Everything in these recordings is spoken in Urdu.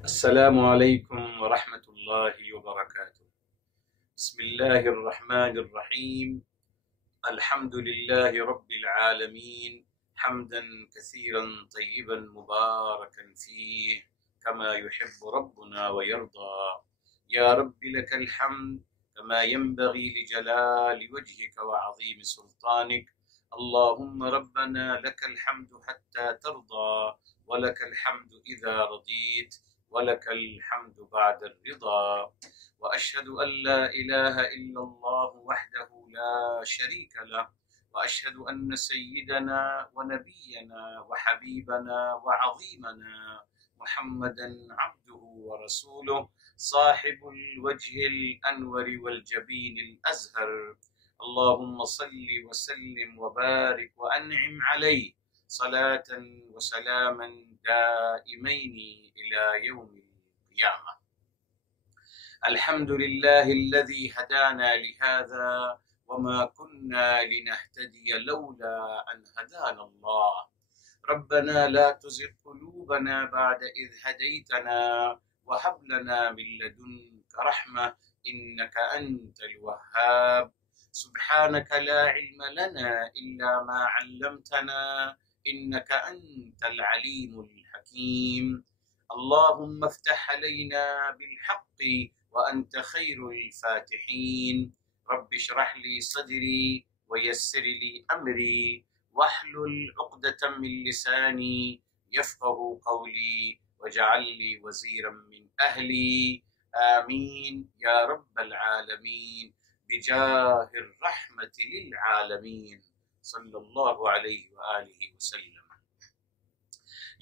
السلام عليكم ورحمة الله وبركاته. بسم الله الرحمن الرحيم. الحمد لله رب العالمين، حمدا كثيرا طيبا مباركا فيه كما يحب ربنا ويرضى. يا رب لك الحمد كما ينبغي لجلال وجهك وعظيم سلطانك. اللهم ربنا لك الحمد حتى ترضى، ولك الحمد إذا رضيت، ولك الحمد بعد الرضا. وأشهد أن لا إله إلا الله وحده لا شريك له، وأشهد أن سيدنا ونبينا وحبيبنا وعظيمنا محمدا عبده ورسوله، صاحب الوجه الأنور والجبين الأزهر. اللهم صل وسلم وبارك وأنعم عليه صلاة وسلاما دائمين إلى يوم القيامة. الحمد لله الذي هدانا لهذا وما كنا لنهتدي لولا أن هدانا الله. ربنا لا تزغ قلوبنا بعد إذ هديتنا وهب لنا من لدنك رحمة إنك أنت الوهاب. سبحانك لا علم لنا إلا ما علمتنا إنك أنت العليم الحكيم. اللهم افتح علينا بالحق وأنت خير الفاتحين. رب اشرح لي صدري ويسر لي أمري واحلل عقدة من لساني يفقه قولي واجعل لي وزيرا من أهلي. آمين يا رب العالمين بجاه الرحمة للعالمين صلى الله عليه وآله وسلم.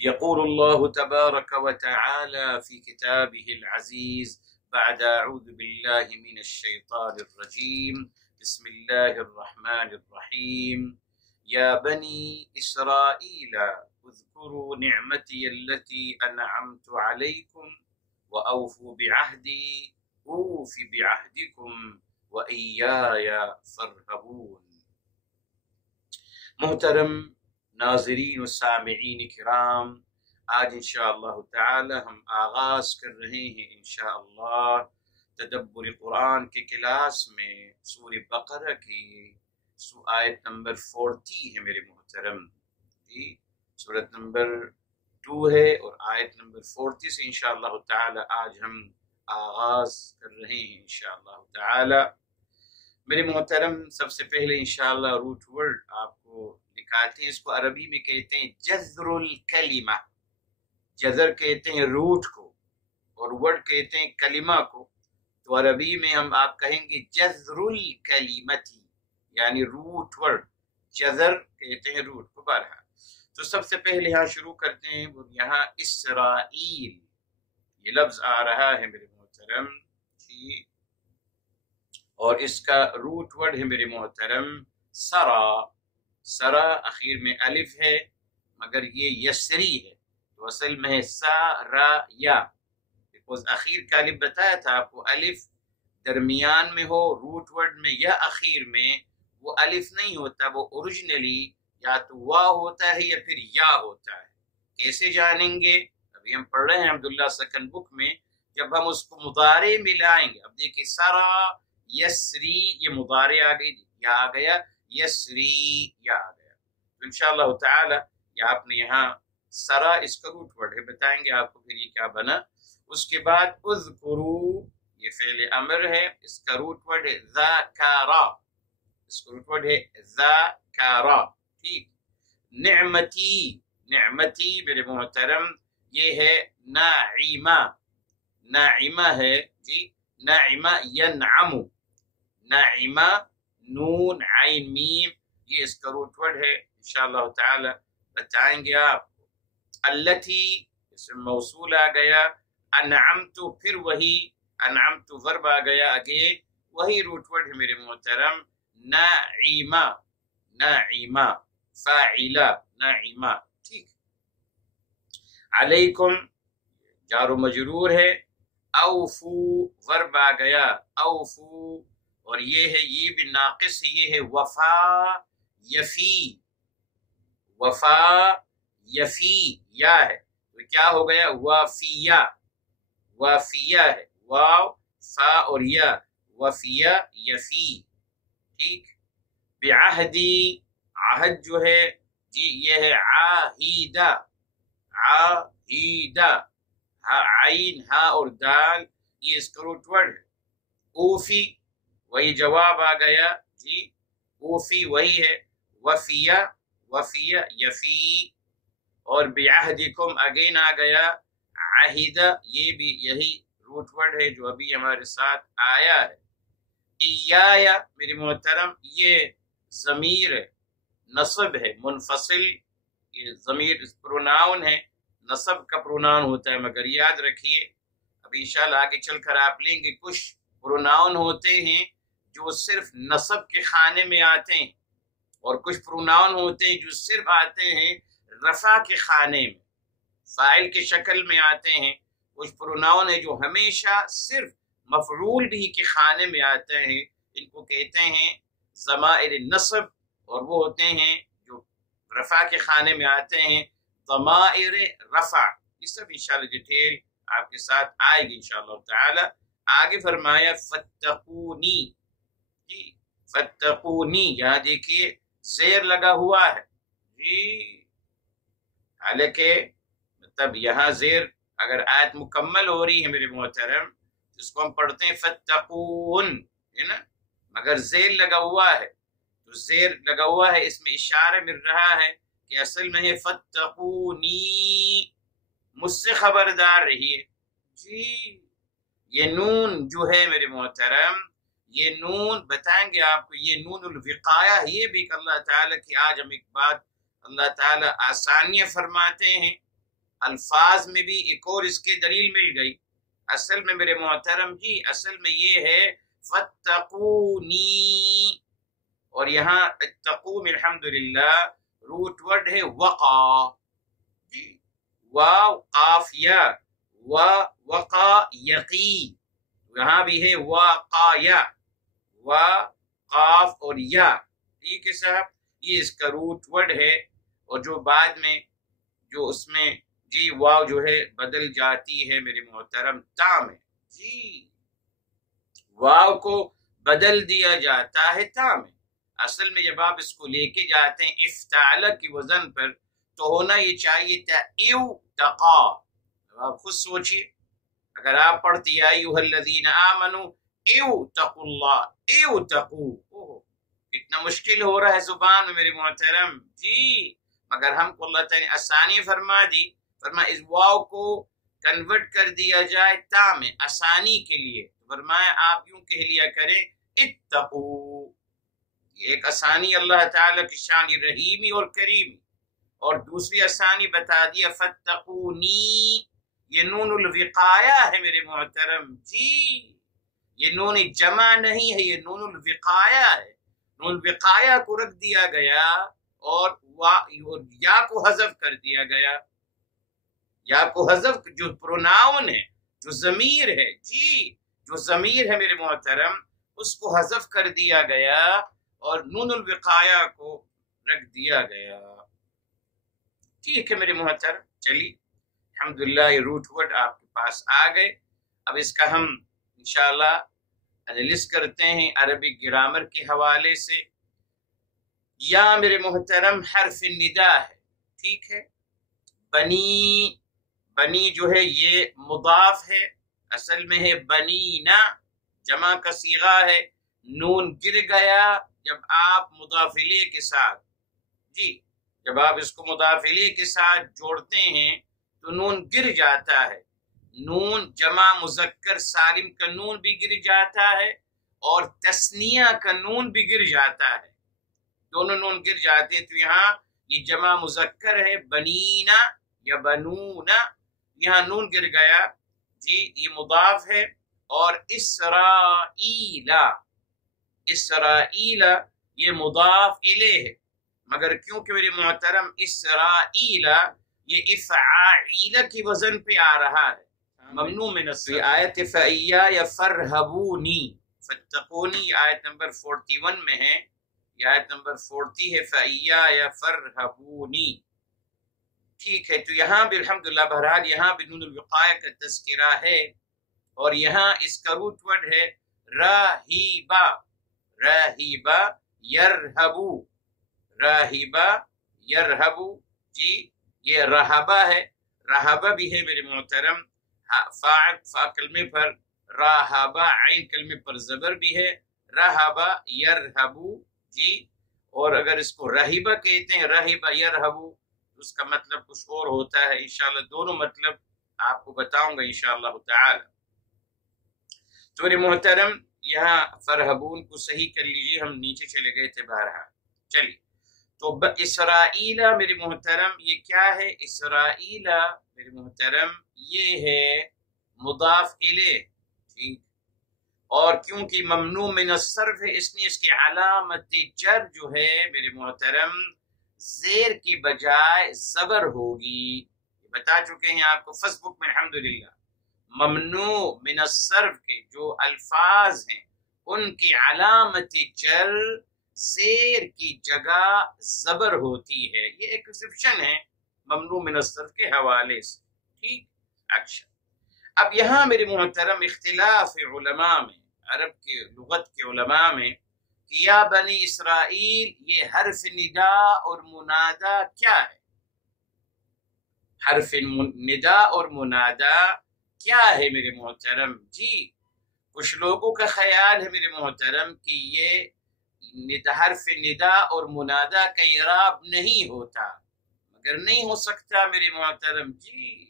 يقول الله تبارك وتعالى في كتابه العزيز بعد أعوذ بالله من الشيطان الرجيم، بسم الله الرحمن الرحيم. يا بني إسرائيل اذكروا نعمتي التي أنعمت عليكم وأوفوا بعهدي أوف بعهدكم وإياي فارهبون. محترم ناظرین و سامعین کرام، آج انشاءاللہ تعالی ہم آغاز کر رہے ہیں انشاءاللہ تدبر قرآن کے کلاس میں سورہ بقرہ کی آیت نمبر 40 ہے میرے محترم جی، سورت نمبر 2 ہے اور آیت نمبر 40 سے انشاءاللہ تعالی آج ہم آغاز کر رہے ہیں انشاءاللہ تعالی. میرے محترم، سب سے پہلے انشاءاللہ روٹ ورڈ آپ کو دکھاتے ہیں. اس کو عربی میں کہتے ہیں جذر الکلمہ. جذر کہتے ہیں روٹ کو اور ورڈ کہتے ہیں کلمہ کو. تو عربی میں ہم آپ کہیں گے جذر الکلمتی، یعنی روٹ ورڈ. جذر کہتے ہیں روٹ کو. بہرحال تو سب سے پہلے یہاں شروع کرتے ہیں. یہاں اسرائیل یہ لفظ آ رہا ہے میرے محترم جی، اور اس کا روٹ ورڈ ہے میرے محترم سرا. سرا اخیر میں الف ہے مگر یہ یسری ہے، تو اصل میں ہے سارا. بیکوز اخیر کا الف بتایا تھا آپ کو، الف درمیان میں ہو روٹ ورڈ میں یا اخیر میں، وہ الف نہیں ہوتا، وہ اوریجنلی یا تو وا ہوتا ہے یا پھر یا ہوتا ہے. کیسے جانیں گے؟ ابھی ہم پڑھ رہے ہیں عبداللہ سکن بک میں، جب ہم اس کو مضارع ملائیں گے. اب دیکھیں سرا یسری، یہ مضارع آ گئی یا آ گیا، یسری یا آ گیا. تو انشاءاللہ تعالی یہ آپ نے یہاں سرا اس کا روٹ ورڈ ہے، بتائیں گے آپ کو پھر یہ کیا بنا. اس کے بعد اذکرو یہ فعل امر ہے، اس کا روٹ ورڈ ہے ذکرا. اس کا روٹ ورڈ ہے ذکرا. ٹھیک. نعمتی، نعمتی میرے محترم یہ ہے ناعمہ. ناعمہ ہے جی، ناعمہ ینعم. ناعمہ نون عین میم، یہ اس کا روٹ ورڈ ہے. انشاءاللہ تعالی بتائیں گے آپ کو. التی اسم موصول آ گیا، انعمت پھر وہی انعمت ورب آ گیا اگین، وہی روٹ ورڈ ہے میرے محترم ناعمہ. ناعمہ فاعلہ ناعمہ. ٹھیک. علیکم جار و مجرور ہے. اوفو ورب آ گیا اوفو، اور یہ ہے یہ بھی ناقص ہے، یہ ہے وفا یفی. وفا یفی یا ہے تو کیا ہو گیا وافیہ. وافیہ ہے، واو فا اور یا، وفیہ یفی، ٹھیک۔ بعہدی، عہد جو ہے جی یہ ہے عاہیدہ، عاہیدہ، عین ہا اور دال یہ اس کا روٹ ورڈ ہے۔ اوفی وہی جواب آ گیا جی، اوفی وہی ہے، وفیہ، وفیہ یفی، اور بعہدکم اگین آ گیا، عہدہ یہ بھی یہی روٹ ورڈ ہے جو ابھی ہمارے ساتھ آیا ہے۔ ایایا میری محترم یہ ضمیر ہے، نصب ہے منفصل، یہ ضمیر پروناؤن ہے، نصب کا پروناؤن ہوتا ہے، مگر یاد رکھیے اب انشاءاللہ آگے چل کر آپ لیں گے کچھ پروناؤن ہوتے ہیں جو صرف نصب کے خانے میں آتے ہیں، اور کچھ پروناؤن ہوتے ہیں جو صرف آتے ہیں رفع کے خانے میں، فاعل کے شکل میں آتے ہیں۔ کچھ پروناؤن ہیں جو ہمیشہ صرف مفعول بھی کے خانے میں آتے ہیں، ان کو کہتے ہیں ضمائر نصب، اور وہ ہوتے ہیں جو رفع کے خانے میں آتے ہیں ضمائر رفع۔ یہ سب انشاءاللہ ڈیٹیل آپ کے ساتھ آئے گی انشاءاللہ تعالی۔ آگے فرمایا فتقونی، جی فتقونی، یہاں دیکھیے زیر لگا ہوا ہے جی، حالانکہ مطلب یہاں زیر اگر آیت مکمل ہو رہی ہے میرے محترم جس کو ہم پڑھتے ہیں فتقون ہے نا، مگر زیر لگا ہوا ہے، تو زیر لگا ہوا ہے اس میں اشارہ مل رہا ہے کہ اصل میں ہے فتقونی، مجھ سے خبردار رہیے جی۔ یہ نون جو ہے میرے محترم، یہ نون بتائیں گے آپ کو، یہ نون الوقایہ، یہ بھی کہ اللہ تعالیٰ کی آج ہم ایک بات اللہ تعالیٰ آسانیاں فرماتے ہیں، الفاظ میں بھی ایک اور اس کی دلیل مل گئی۔ اصل میں میرے محترم جی اصل میں یہ ہے فتقونی، اور یہاں اتقو میں الحمدللہ روٹ ورڈ ہے وقا جی، واو قاف یا، وقا یقی، یہاں بھی ہے وقایا، قاف اور یا، ٹھیک ہے صاحب، یہ اس کا روٹ ورڈ ہے، اور جو بعد میں جو اس میں جی واو جو ہے بدل جاتی ہے میرے محترم تا میں، جی واو کو بدل دیا جاتا ہے تا میں۔ اصل میں جب آپ اس کو لے کے جاتے ہیں افتعال کی وزن پر تو ہونا یہ چاہیے تھا ایو تقا۔ آپ خود سوچئے اگر آپ پڑھتے یا ایھا الذین آمنوا ایو تقوا اللہ، ایو تقو، اتنا مشکل ہو رہا ہے زبان میں میرے محترم جی، مگر ہم کو اللہ تعالیٰ نے آسانی فرما دی، فرما اس واو کو کنورٹ کر دیا جائے تا میں آسانی کے لیے، فرمایا آپ یوں کہہ لیا کریں اتقو، یہ ایک آسانی اللہ تعالیٰ کی شان رحیمی اور کریمی، اور دوسری آسانی بتا دیا فتقونی، یہ نون الوقایہ ہے میرے محترم جی، یہ نون جمع نہیں ہے، یہ نون الوقایہ ہے، نون الوقایہ کو رکھ دیا گیا اور یا کو حذف کر دیا گیا، یا کو حذف، جو پروناؤن ہے جو ضمیر ہے جی، جو ضمیر ہے میرے محترم اس کو حذف کر دیا گیا اور نون الوقایہ کو رکھ دیا گیا، ٹھیک ہے میرے محترم۔ چلیے الحمدللہ یہ روٹ ورڈ آپ کے پاس آ گئے، اب اس کا ہم انشاءاللہ انالیس کرتے ہیں عربی گرامر کے حوالے سے۔ یا میرے محترم حرف ندا ہے، ٹھیک ہے، بنی، بنی جو ہے یہ مضاف ہے، اصل میں ہے بنینا، جمع کا صیغہ ہے، نون گر گیا جب آپ مضاف الیہ کے ساتھ جی، جب آپ اس کو مضاف الیہ کے ساتھ جوڑتے ہیں تو نون گر جاتا ہے، نون جمع مذکر سالم کا نون بھی گر جاتا ہے اور تثنیہ کا نون بھی گر جاتا ہے، دونوں نون گر جاتے ہیں، تو یہاں یہ جمع مذکر ہے بنینا یا بنونا، یہاں نون گر گیا جی، یہ مضاف ہے، اور اسرائیل، اسرائیل یہ مضاف الیہ ہے، مگر کیونکہ میرے محترم اسرائیل یہ افعاعیل کی وزن پہ آ رہا ہے، ممنوع من الصرف، آیت فَإِيَّا فَارْهَبُونِي، فتقونی آیت نمبر 41 میں ہے، یہ آیت نمبر 40 ہے، فَإِيَّا فَارْهَبُونِي، ٹھیک ہے، تو یہاں بھی الحمدللہ بہرحال یہاں بھی نون الوقایہ کا تذکرہ ہے، اور یہاں اس کا روٹ ورڈ ہے راہیبا، راہیبا یرہبو، راہیبا یرہبو، جی یہ رہبا ہے، رہبا بھی ہے میرے محترم، فاعل فا کلمے پر، راہبا عین کلمے پر زبر بھی ہے، رہبا یرہبو، جی اور اگر اس کو رہیبا کہتے ہیں، رہیبا یرہبو، اس کا مطلب کچھ اور ہوتا ہے، انشاءاللہ دونوں مطلب آپ کو بتاؤں گا انشاءاللہ تعالی۔ تو میرے محترم یہاں فرہبون کو صحیح کر لیجئے، ہم نیچے چلے گئے تھے بہرحال۔ چلیے تو اسرائیلہ میرے محترم یہ کیا ہے؟ اسرائیلہ میرے محترم یہ ہے مضاف الیہ، ٹھیک، اور کیونکہ ممنوع من الصرف ہے اس لیے اس کی علامت جر جو ہے میرے محترم زیر کی بجائے زبر ہوگی، بتا چکے ہیں آپ کو فیس بک میں الحمدللہ۔ ممنوع من الصرف کے جو الفاظ ہیں ان کی علامت جر زیر کی جگہ زبر ہوتی ہے، یہ ایک ایکسپشن ہے ممنوع من الصرف کے حوالے سے، ٹھیک۔ اچھا اب یہاں میرے محترم اختلاف علماء میں، عرب کے لغت کے علماء میں، کہ یا بنی اسرائیل یہ حرف ندا اور منادا کیا ہے؟ حرف ندا اور منادا کیا ہے میرے محترم؟ جی کچھ لوگوں کا خیال ہے میرے محترم کہ یہ حرف ندا اور منادا کا اعراب نہیں ہوتا، مگر نہیں ہو سکتا میرے محترم، جی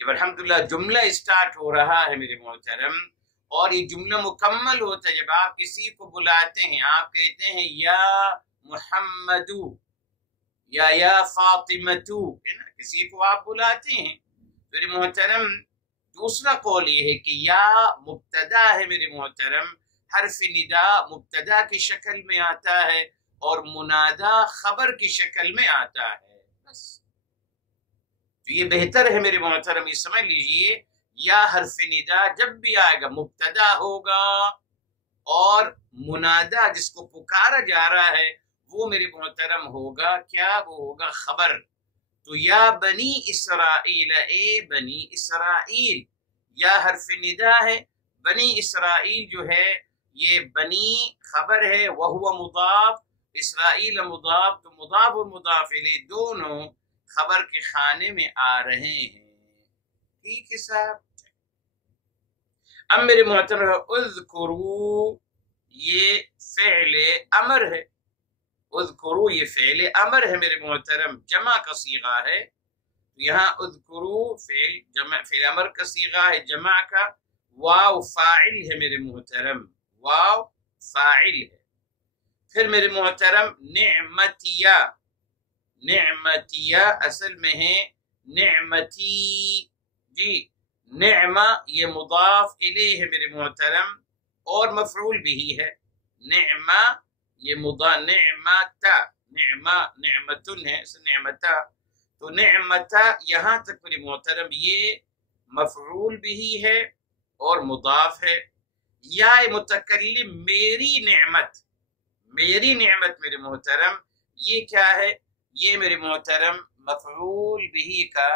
جب الحمدللہ جملہ اسٹارٹ ہو رہا ہے میرے محترم اور یہ جملہ مکمل ہوتا ہے، جب آپ کسی کو بلاتے ہیں آپ کہتے ہیں یا محمدو یا فاطمتو، ہے نا، کسی کو آپ بلاتے ہیں میرے محترم۔ دوسرا قول یہ ہے کہ یا مبتدا ہے میرے محترم، حرف ندا مبتدا کی شکل میں آتا ہے اور منادا خبر کی شکل میں آتا ہے، بس تو یہ بہتر ہے میرے محترم، یہ سمجھ لیجئے یا حرف ندا جب بھی آئے گا مبتدا ہوگا اور منادا جس کو پکارا جا رہا ہے وہ میرے محترم ہوگا کیا؟ وہ ہوگا خبر۔ تو یا بنی اسرائیل، اے بنی اسرائیل، یا حرف ندا ہے، بنی اسرائیل جو ہے یہ بنی خبر ہے، وہو مضاف، اسرائیل مضاف، تو مضاف و مضاف الیہ دونوں خبر کے خانے میں آ رہے ہیں، ٹھیک ہے صاحب۔ اب میرے محترم اذکروا یہ فعل امر ہے، اذکروا یہ فعل امر ہے میرے محترم، جمع کا صیغہ ہے، یہاں اذکروا فعل امر کا صیغہ ہے جمع کا، واو فاعل ہے میرے محترم، واو فاعل ہے۔ پھر میرے محترم نعمتیہ، نعمتیہ اصل میں ہے نعمتی، جی نعمہ یہ مضاف الیہ ہے میرے محترم اور مفعول بھی ہے، نعمہ یہ نعمتا، نعمہ نعمتن ہے نعمتا، تو نعمتا یہاں تک میرے محترم یہ مفعول بھی ہے اور مضاف ہے۔ یا متکلم میری نعمت، میری نعمت میرے محترم یہ کیا ہے؟ یہ میرے محترم مفعول بھی کا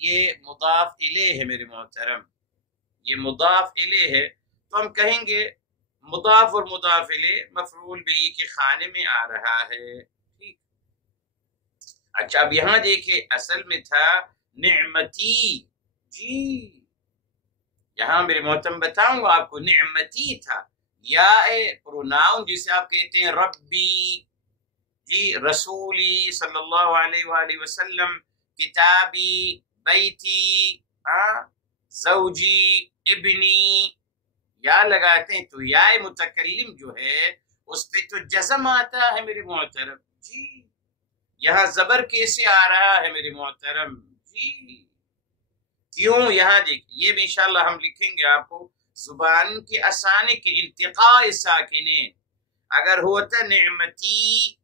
یہ مضاف الیہ ہے میرے محترم، یہ مضاف الیہ ہے، تو ہم کہیں گے مضاف اور مضاف الیہ مفعول بھی کے خانے میں آ رہا ہے، ٹھیک۔ اچھا اب یہاں دیکھیں اصل میں تھا نعمتی، جی یہاں میرے محترم بتاؤں گا آپ کو نعمتی تھا، یا پروناؤن جسے آپ کہتے ہیں ربی، جی رسولی صلی اللہ علیہ وآلہ وسلم، کتابی، بیتی، زوجی، ابنی، یا لگاتے ہیں تو یا متکلم جو ہے اس پہ تو جزم آتا ہے میرے محترم، جی یہاں زبر کیسے آ رہا ہے میرے محترم؟ جی کیوں؟ یہاں دیکھیں یہ بھی انشاءاللہ ہم لکھیں گے آپ کو، زبان کی آسانی کے التقاء ساکنین، اگر ہوتا نعمتی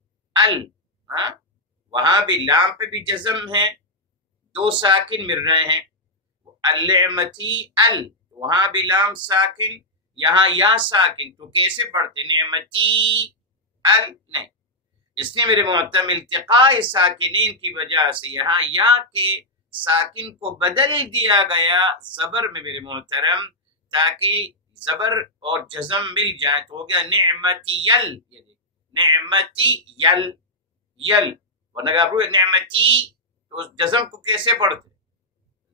وہاں بھی لام پہ بھی جزم ہے، دو ساکن مل رہے ہیں، النعمتی وہاں بھی لام ساکن، یہاں یا ساکن، تو کیسے پڑھتے نعمتی نہیں، اس نے میرے محترم التقاء ساکنین کی وجہ سے یہاں یا کے ساکن کو بدل دیا گیا زبر میں میرے محترم، تاکہ زبر اور جزم مل جائے، تو ہو گیا نعمتی یل، نعمتی یل یل، ورنہ آپ روئے نعمتی تو جزم کو کیسے پڑھتے؟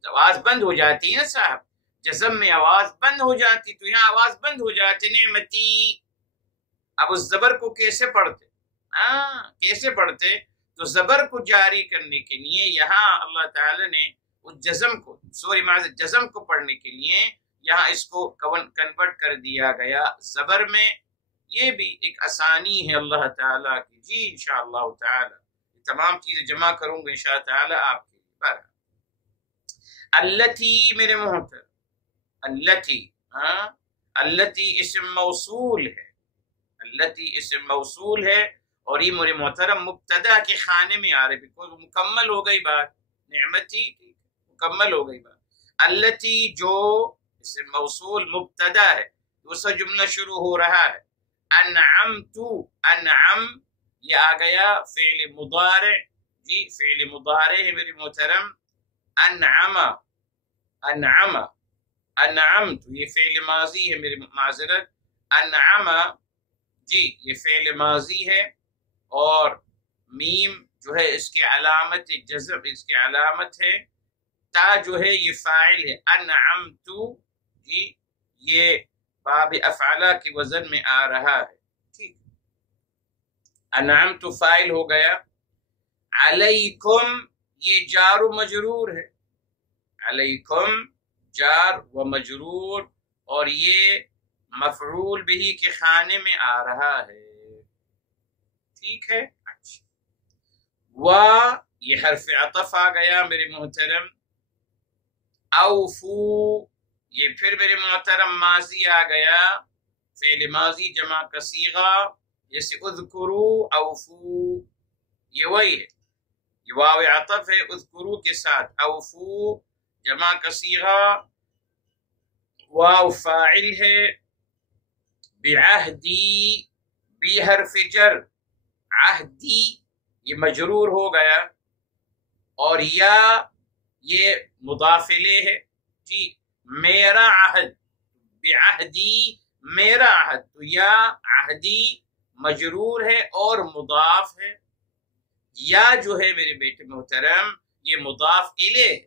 آواز بند ہو جاتی ہے نا صاحب، جزم میں آواز بند ہو جاتی، تو یہاں آواز بند ہو جاتی نعمتی۔ اب اس زبر کو کیسے پڑھتے؟ کیسے پڑھتے؟ تو زبر کو جاری کرنے کے لیے یہاں اللہ تعالی نے اس جزم کو، جزم کو پڑھنے کے لیے یہاں اس کو کنورٹ کر دیا گیا زبر میں۔ یہ بھی ایک آسانی ہے اللہ تعالیٰ کی۔ جی انشاءاللہ تعالی تمام چیزیں جمع کروں گا انشاءاللہ تعالی آپ کے لیے۔ اللتی میرے محترم، اللتی اللتی اسم موصول ہے، اللتی اسم موصول ہے، اور یہ میرے محترم مبتدا کے خانے میں آ رہے، بیکوز مکمل ہو گئی بات، نعمتی مکمل ہو گئی بات۔ اللتی جو اسم موصول مبتدا ہے، دوسرا جملہ شروع ہو رہا ہے انعمت، انعم یہ آ گیا فعل مضارع، جی فعل مضارع ہے میرے محترم، انعم انعم انعمت یہ فعل ماضی ہے میری معذرت، انعم جی یہ فعل ماضی ہے، اور میم جو ہے اس کی علامت جزم، اس کی علامت ہے، تا جو ہے یہ فاعل ہے، انعمت جی یہ باب افعلہ کی وزن میں آ رہا ہے، ٹھیک، انعمت فاعل ہو گیا، علیکم یہ جار و مجرور ہے، علیکم جار و مجرور، اور یہ مفعول بھی کے خانے میں آ رہا ہے، ٹھیک ہے۔ اچھا، یہ حرف عطف آ گیا میرے محترم، اوفو یہ پھر میرے محترم ماضی آ گیا، فعل ماضی جمع کا صیغہ، جیسے اذکرو اوفو، یہ وہی ہے، یہ واو عطف ہے اذکرو کے ساتھ، اوفو جمع کا صیغہ، واو فاعل ہے، بعہدی بی حرف جر، عہدی یہ مجرور ہو گیا، اور یا یہ مضاف الیہ ہے، جی میرا عہد، بعہدی میرا عہد، تو یا عہدی مجرور ہے اور مضاف ہے، یا جو ہے میرے بیٹے محترم یہ مضاف الیہ،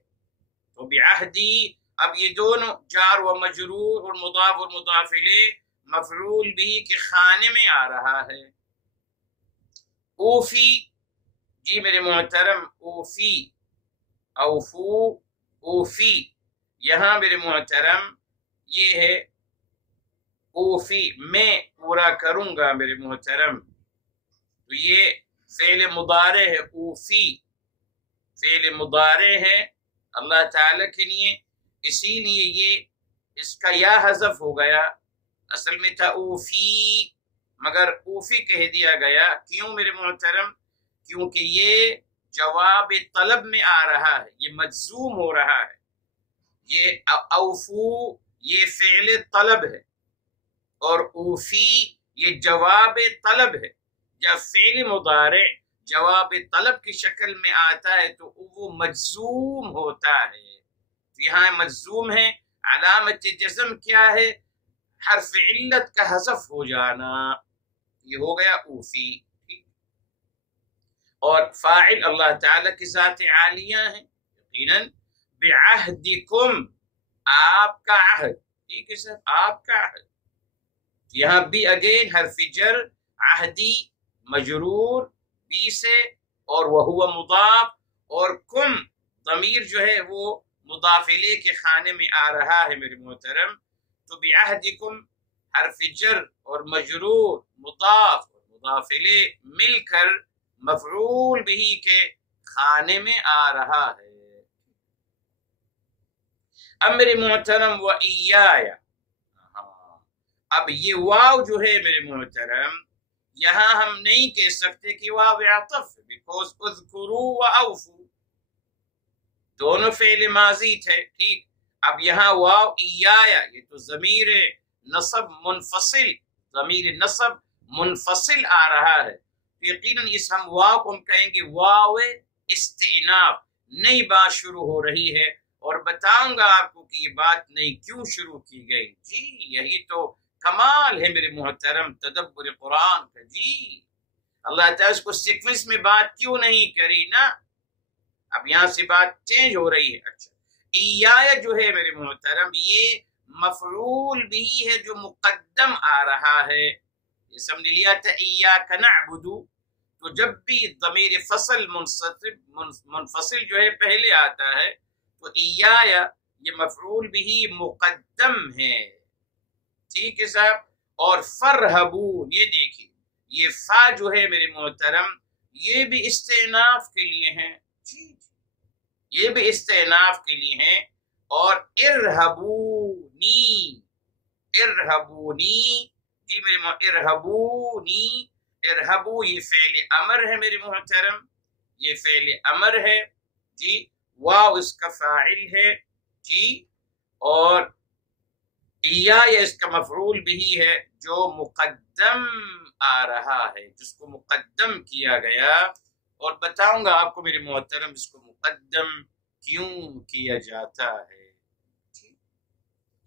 تو بعہدی اب یہ دونوں جار و مجرور اور مضاف الیہ مفعول بھی کے خانے میں آ رہا ہے۔ اوفی جی میرے محترم اوفی، اوفو اوفی، یہاں میرے محترم یہ ہے اوفی میں پورا کروں گا میرے محترم، تو یہ فعل مضارع ہے، اوفی فعل مضارع ہے اللہ تعالی کے لیے، اسی لیے یہ اس کا یا حذف ہو گیا، اصل میں تھا اوفی مگر اوفی کہہ دیا گیا، کیوں میرے محترم؟ کیونکہ یہ جواب طلب میں آ رہا ہے، یہ مجزوم ہو رہا ہے، یہ اوفو یہ فعل طلب ہے، اور اوفی یہ جواب طلب ہے، جب فعل مضارع جواب طلب کی شکل میں آتا ہے تو وہ مجزوم ہوتا ہے، یہاں مجزوم ہے، علامت جزم کیا ہے؟ حرف علت کا حذف ہو جانا، یہ ہو گیا اوفی، اور فاعل اللہ تعالیٰ کی ذات عالیہ ہے یقیناً، بعہدکم آپ کا عہد، ٹھیک ہے سر آپ کا عہد، یہاں بھی اگین حرف جر عہدی مجرور بی سے، اور وہو مضاف، اور کم ضمیر جو ہے وہ مضاف الیہ کے خانے میں آ رہا ہے میرے محترم، تو بعہدکم حرف جر اور مجرور مضاف اور مضاف الیہ مل کر مفعول بھی کے خانے میں آ رہا ہے۔ اب میرے محترم وَإِيَّايَ، اب یہ واو جو ہے میرے محترم یہاں ہم نہیں کہہ سکتے کہ واو عطف، بیکوز اذکروا وَأَوْفُوا دونوں فعل ماضی تھے، ٹھیک، اب یہاں واو ایایا یہ تو ضمیر نصب منفصل، ضمیر نصب منفصل آ رہا ہے، یقیناً اس ہم واو کو ہم کہیں گے واو استئناف، نئی بات شروع ہو رہی ہے، اور بتاؤں گا آپ کو کہ یہ بات نئی کیوں شروع کی گئی۔ جی یہی تو کمال ہے میرے محترم تدبر قرآن کا۔ جی اللہ تعالیٰ اس کو سیکوینس میں بات کیوں نہیں کری نا، اب یہاں سے بات چینج ہو رہی ہے۔ اچھا ایایا جو ہے میرے محترم یہ مفعول بھی ہے جو مقدم آ رہا ہے، یہ سمجھ لیا تھا ایاک نعبد، تو جب بھی ضمیر فصل منفصل جو ہے پہلے آتا ہے تو ایایا یہ مفعول بھی مقدم ہے، ٹھیک ہے صاحب۔ اور فرہبون یہ دیکھیے یہ فا جو ہے میرے محترم یہ بھی استئناف کے لیے ہیں، جی یہ بھی استئناف کے لیے ہیں۔ اور ارہبونی، ارہبونی جی میرے ارہبونی، ارہبو یہ فعل امر ہے میرے محترم، یہ فعل امر ہے جی، واو اس کا فاعل ہے جی، اور یا اس کا مفعول بھی ہے جو مقدم آ رہا ہے، جس کو مقدم کیا گیا، اور بتاؤں گا آپ کو میرے محترم اس کو مقدم کیوں کیا جاتا ہے۔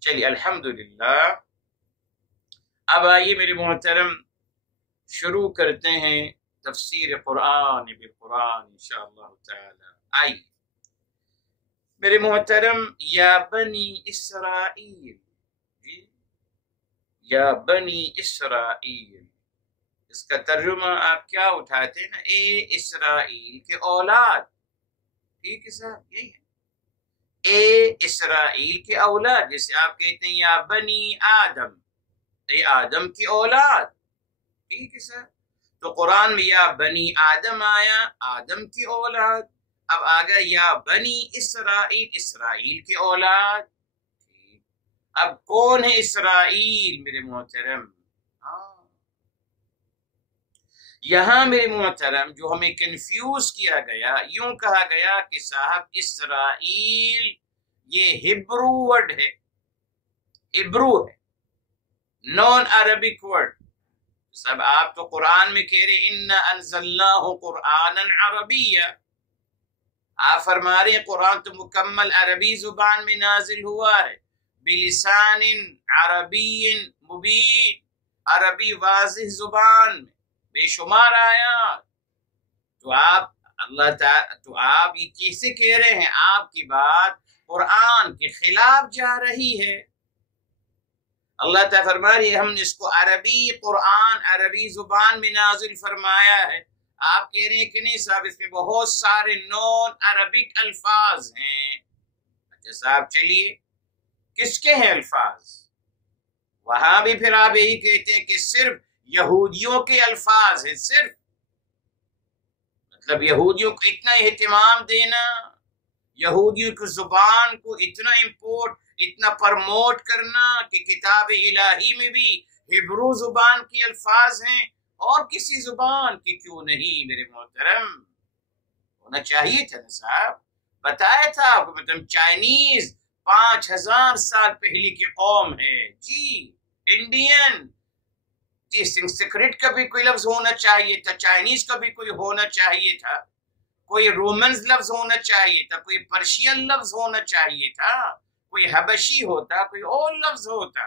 چلیے الحمدللہ، اب آئیے میرے محترم شروع کرتے ہیں تفسیر قرآن بالقرآن انشاءاللہ تعالی۔ آئیے میرے محترم، یا بنی اسرائیل، جی یا بنی اسرائیل، اس کا ترجمہ آپ کیا اٹھاتے ہیں نا، اے اسرائیل کے اولاد، ٹھیک ہے صاحب یہی ہے، اے اسرائیل کے اولاد، جیسے آپ کہتے ہیں یا بنی آدم، اے آدم کی اولاد، ٹھیک ہے سر۔ تو قرآن میں یا بنی آدم آیا، آدم کی اولاد، اب آگا یا بنی اسرائیل، اسرائیل کی اولاد، اب کون ہے اسرائیل میرے محترم؟ یہاں میرے محترم جو ہمیں کنفیوز کیا گیا، یوں کہا گیا کہ صاحب اسرائیل یہ ہبرو ورڈ ہے، ہبرو ہے، نان عربک ورڈ۔ سب آپ تو قرآن میں کہہ رہے اِنَّا أَنزَلْنَاهُ قُرْآنًا عَرَبِيًّا، آپ فرما رہے ہیں قرآن تو مکمل عربی زبان میں نازل ہوا ہے، بلسان عربی مبین، عربی واضح زبان میں، بے شمار آیات۔ تو آپ اللہ تعالی، تو آپ یہ کیسے کہہ رہے ہیں؟ آپ کی بات قرآن کے خلاف جا رہی ہے۔ اللہ تعالیٰ فرما رہی ہے ہم نے اس کو عربی قرآن، عربی زبان میں نازل فرمایا ہے، آپ کہہ رہے ہیں کہ نہیں صاحب اس میں بہت سارے نان عربک الفاظ ہیں۔ اچھا صاحب چلیے کس کے ہیں الفاظ؟ وہاں بھی پھر آپ یہی کہتے ہیں کہ صرف یہودیوں کے الفاظ ہیں، صرف مطلب یہودیوں کو اتنا اہتمام دینا، یہودیوں کی زبان کو اتنا امپورٹ، اتنا پرموٹ کرنا کہ کتاب الہی میں بھی ہبرو زبان کی الفاظ ہیں، اور کسی زبان کی کیوں نہیں میرے محترم؟ ہونا چاہیے تھا نا صاحب، بتایا تھا آپ کو، مطلب چائنیز 5000 سال پہلے کی قوم ہے جی، انڈین جی، سنسکرٹ کا بھی کوئی لفظ ہونا چاہیے تھا، چائنیز کا بھی کوئی ہونا چاہیے تھا، کوئی رومنز لفظ ہونا چاہیے تھا، کوئی پرشین لفظ ہونا چاہیے تھا، کوئی حبشی ہوتا، کوئی اور لفظ ہوتا،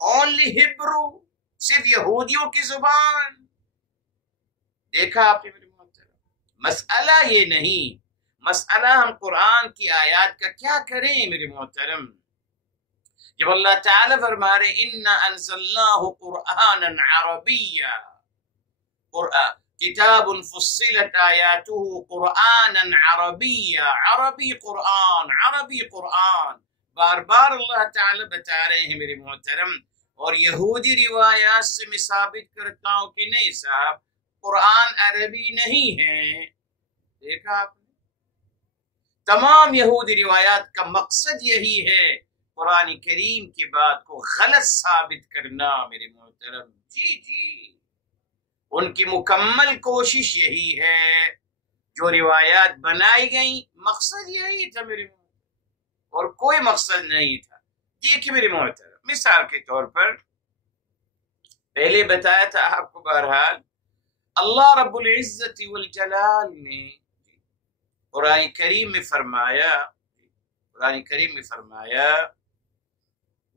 اونلی ہبرو، صرف یہودیوں کی زبان۔ دیکھا آپ نے میرے محترم، مسئلہ یہ نہیں، مسئلہ ہم قرآن کی آیات کا کیا کریں میرے محترم؟ جب اللہ تعالیٰ فرما رہے اِنَّا أَنزَلْنَاهُ قُرْآنًا عَرَبِيًّا، کتاب فصلت آیاتہ قرآنًا عربیًّا، عربی قرآن، عربی قرآن، بار بار اللہ تعالیٰ بتا رہے ہیں میرے محترم۔ اور یہودی روایات سے میں ثابت کرتا ہوں کہ نہیں صاحب قرآن عربی نہیں ہے۔ دیکھا آپ نے، تمام یہودی روایات کا مقصد یہی ہے، قرآن کریم کی بات کو غلط ثابت کرنا میرے محترم۔ جی جی، ان کی مکمل کوشش یہی ہے، جو روایات بنائی گئیں مقصد یہی تھا میرے محترم، اور کوئی مقصد نہیں تھا۔ دیکھیں میرے محترم، مثال کے طور پر پہلے بتایا تھا آپ کو، بہرحال اللہ رب العزت والجلال نے قرآن کریم میں فرمایا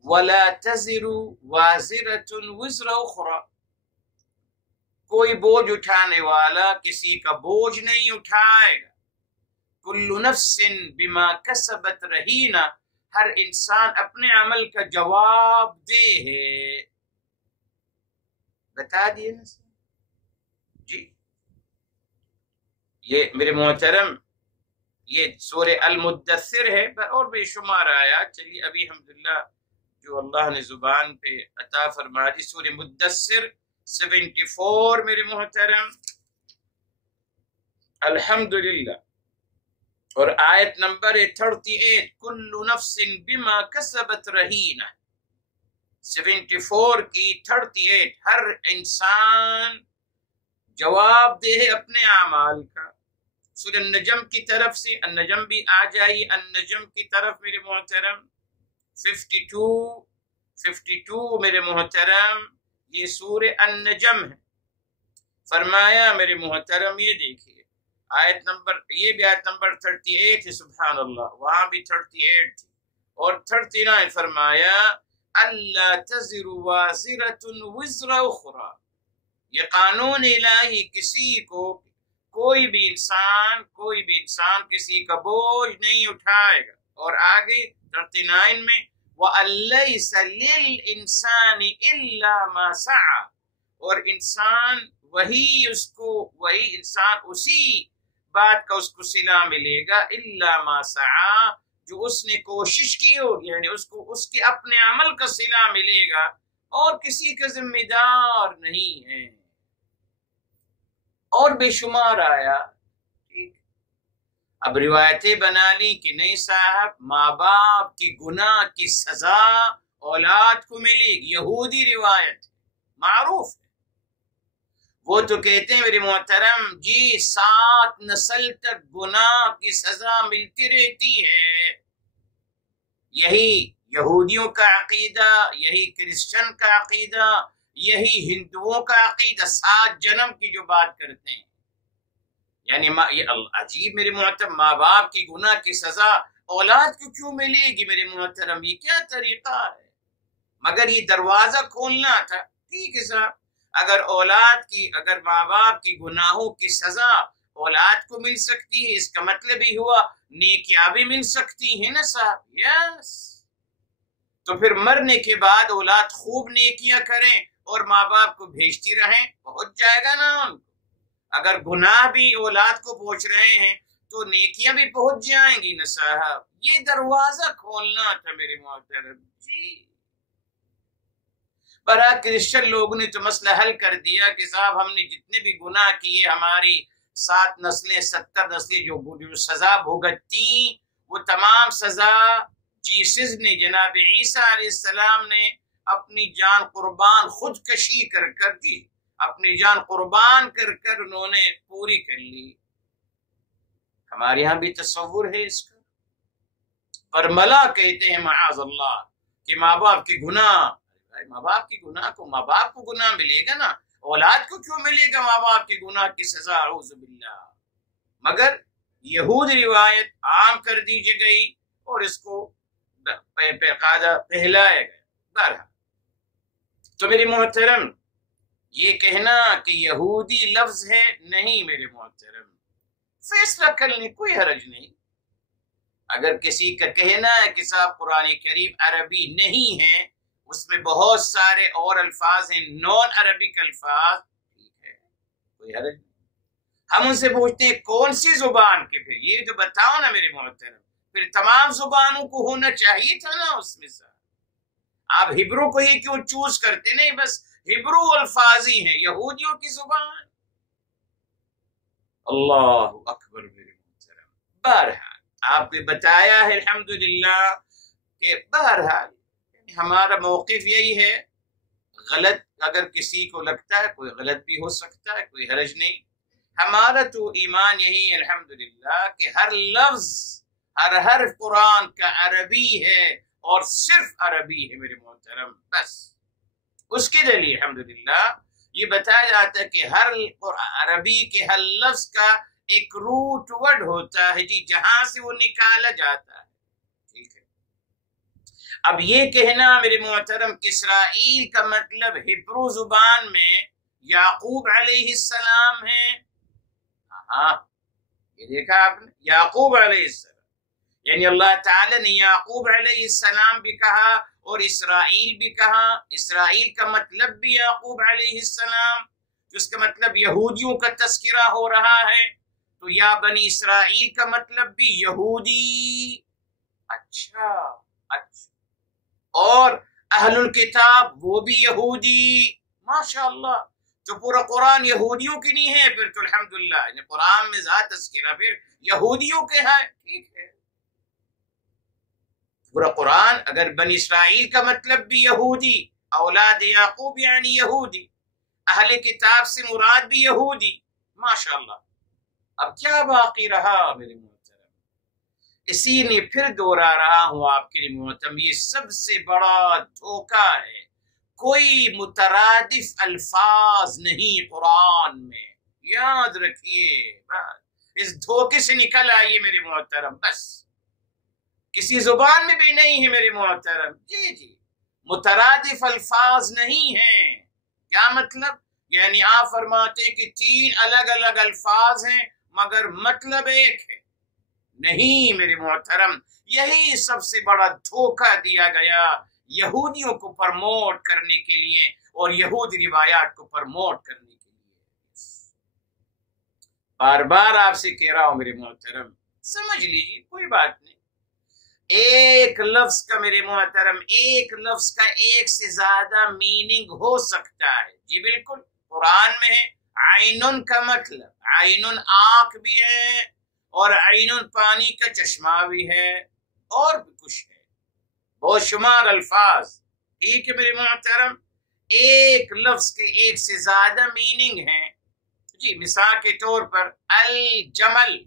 وَلَا تَزِرُ وَازِرَةٌ وِزْرَ أُخْرَى، کوئی بوجھ اٹھانے والا کسی کا بوجھ نہیں اٹھائے گا. کُلُّ نَفْسٍ بِمَا كَسَبَتْ رَهِينَ، ہر انسان اپنے عمل کا جواب دے ہے. بتا دیے نا جی. یہ میرے محترم یہ سورہ المدثر ہے، اور بے شمار آیا. چلیے ابھی الحمدللہ جو اللہ نے زبان پہ عطا فرما دی، سورہ مدثر 74 میرے محترم الحمدللہ، اور آیت نمبر 38 کل نفس بما کسبت رہینہ. 74 کی 38، ہر انسان جواب دے ہے اپنے اعمال کا. سورہ النجم کی طرف سے، النجم بھی آ جائیے النجم کی طرف میرے محترم. 52 میرے محترم یہ سورہ النجم ہے. فرمایا میرے محترم یہ دیکھیے آیت نمبر، یہ بھی آیت نمبر 38 ہے. سبحان اللہ، وہاں بھی 38 تھی. اور 39 فرمایا اللہ تزر وازرۃ وزر اخری. یہ قانون الہی، کسی کو کوئی بھی انسان کسی کا بوجھ نہیں اٹھائے گا. اور آگے 39 میں وَأَن لَيْسَ لِلْإِنسَانِ إِلَّا مَا سَعَى، اور انسان اسی بات کا اس کو صلہ ملے گا إِلَّا مَا سَعَى، جو اس نے کوشش کی ہوگی، یعنی اس کو اس کے اپنے عمل کا صلہ ملے گا، اور کسی کا ذمہ دار نہیں ہے. اور بے شمار آیا. اب روایتیں بنا لی کہ نہیں صاحب، ماں باپ کی گناہ کی سزا اولاد کو ملے گی. یہودی روایت معروف ہے. وہ تو کہتے ہیں میرے محترم جی 7 نسل تک گناہ کی سزا ملتی رہتی ہے. یہی یہودیوں کا عقیدہ، یہی کرسچن کا عقیدہ، یہی ہندوؤں کا عقیدہ. 7 جنم کی جو بات کرتے ہیں، یعنی یہ عجیب میرے محترم، ماں باپ کی گناہ کی سزا اولاد کو کیوں ملے گی میرے محترم؟ یہ کیا طریقہ ہے؟ مگر یہ دروازہ کھولنا تھا. ٹھیک ہے صاحب، اگر ماں باپ کی گناہوں کی سزا اولاد کو مل سکتی ہے، اس کا مطلب ہی ہوا نیکیاں بھی مل سکتی ہیں نا صاحب. یس، تو پھر مرنے کے بعد اولاد خوب نیکیاں کریں اور ماں باپ کو بھیجتی رہیں، پہنچ جائے گا نا ان کو. اگر گناہ بھی اولاد کو پہنچ رہے ہیں تو نیکیاں بھی پہنچ جائیں گی نا صاحب. یہ دروازہ کھولنا تھا میرے محترم جی. برا کرسچن لوگوں نے تو مسئلہ حل کر دیا کہ صاحب ہم نے جتنے بھی گناہ کیے، ہماری 7 نسلیں 70 نسلیں جو سزا بھگتتی، وہ تمام سزا جیسس نے، جناب عیسیٰ علیہ السلام نے اپنی جان قربان خودکشی کر دی، اپنی جان قربان کر انہوں نے پوری کر لی. ہمارے یہاں بھی تصور ہے اس کا. برملا کہتے ہیں معاذ اللہ کہ ماں باپ کی گناہ، ماں باپ کی گناہ کو ماں باپ کو گناہ ملے گا نا، اولاد کو کیوں ملے گا ماں باپ کی گناہ کی سزا؟ اعوذ باللہ. مگر یہود روایت عام کر دیجیے گئی اور اس کو پہلایا گیا. بہرحال تو میری محترم یہ کہنا کہ یہودی لفظ ہے، نہیں میرے محترم، فیصلہ کرنے کوئی حرج نہیں. اگر کسی کا کہنا ہے کہ صاحب قرآن کریم عربی نہیں ہے، اس میں بہت سارے اور الفاظ ہیں نان عربک الفاظ، ٹھیک ہے، کوئی حرج نہیں. ہم ان سے پوچھتے ہیں کون سی زبان کے، پھر یہ جو بتاؤ نا میرے محترم، پھر تمام زبانوں کو ہونا چاہیے تھا نا اس میں سے. آپ ہبرو کو ہی کیوں چوز کرتے؟ نہیں، بس ہبرو الفاظ ہی ہیں، یہودیوں کی زبان. اللہ اکبر میرے محترم. بہرحال آپ کو بتایا ہے الحمدللہ کہ بہرحال ہمارا موقف یہی ہے. غلط اگر کسی کو لگتا ہے، کوئی غلط بھی ہو سکتا ہے، کوئی حرج نہیں. ہمارا تو ایمان یہی ہے الحمدللہ کہ ہر لفظ، ہر حرف قرآن کا عربی ہے، اور صرف عربی ہے میرے محترم. بس اس کے ذریعے الحمدللہ یہ بتایا جاتا ہے کہ ہر عربی کے ہر لفظ کا ایک روٹ ورڈ ہوتا ہے جی، جہاں سے وہ نکالا جاتا ہے، ٹھیک ہے۔ اب یہ کہنا میرے محترم کہ اسرائیل کا مطلب ہبرو زبان میں یعقوب علیہ السلام ہے، ہاں یہ دیکھا آپ نے، یعقوب علیہ السلام، یعنی اللہ تعالی نے یعقوب علیہ السلام بھی کہا اور اسرائیل بھی کہا۔ اسرائیل کا مطلب بھی یعقوب علیہ السلام، جس کا مطلب یہودیوں کا تذکرہ ہو رہا ہے، تو یا بنی اسرائیل کا مطلب بھی یہودی، اچھا، اور اہل الکتاب وہ بھی یہودی، ماشاءاللہ، تو پورا قرآن یہودیوں کی نہیں ہے، پھر تو الحمدللہ، یعنی قرآن میں ذات تذکرہ پھر یہودیوں کے ہے، ٹھیک ہے۔ پورا قرآن اگر بنی اسرائیل کا مطلب بھی یہودی، اولاد یعقوب یعنی یہودی، اہل کتاب سے مراد بھی یہودی، ماشاءاللہ، اب کیا باقی رہا میرے محترم؟ اسی لیے پھر دوہرا رہا ہوں آپ کے لیے محترم، یہ سب سے بڑا دھوکہ ہے، کوئی مترادف الفاظ نہیں قرآن میں، یاد رکھیے، اس دھوکے سے نکل آئیے میرے محترم، بس کسی زبان میں بھی نہیں ہے میرے محترم، جی مترادف الفاظ نہیں ہیں۔ کیا مطلب؟ یعنی آپ فرماتے کہ 3 الگ الگ الفاظ ہیں مگر مطلب ایک ہے، نہیں میرے محترم، یہی سب سے بڑا دھوکہ دیا گیا یہودیوں کو پرموٹ کرنے کے لیے اور یہودی روایات کو پرموٹ کرنے کے لیے۔ بار بار آپ سے کہہ رہا ہوں میرے محترم، سمجھ لیجیے، کوئی بات نہیں، ایک لفظ کا میرے محترم، ایک لفظ کا ایک سے زیادہ میننگ ہو سکتا ہے، جی بالکل، قرآن میں ہے عینن کا مطلب، عینن آنکھ بھی ہے اور عینن پانی کا چشمہ بھی ہے اور بھی کچھ ہے، بہت شمار الفاظ، ٹھیک ہے میرے محترم، ایک لفظ کے ایک سے زیادہ میننگ ہیں، جی مثال کے طور پر الجمل،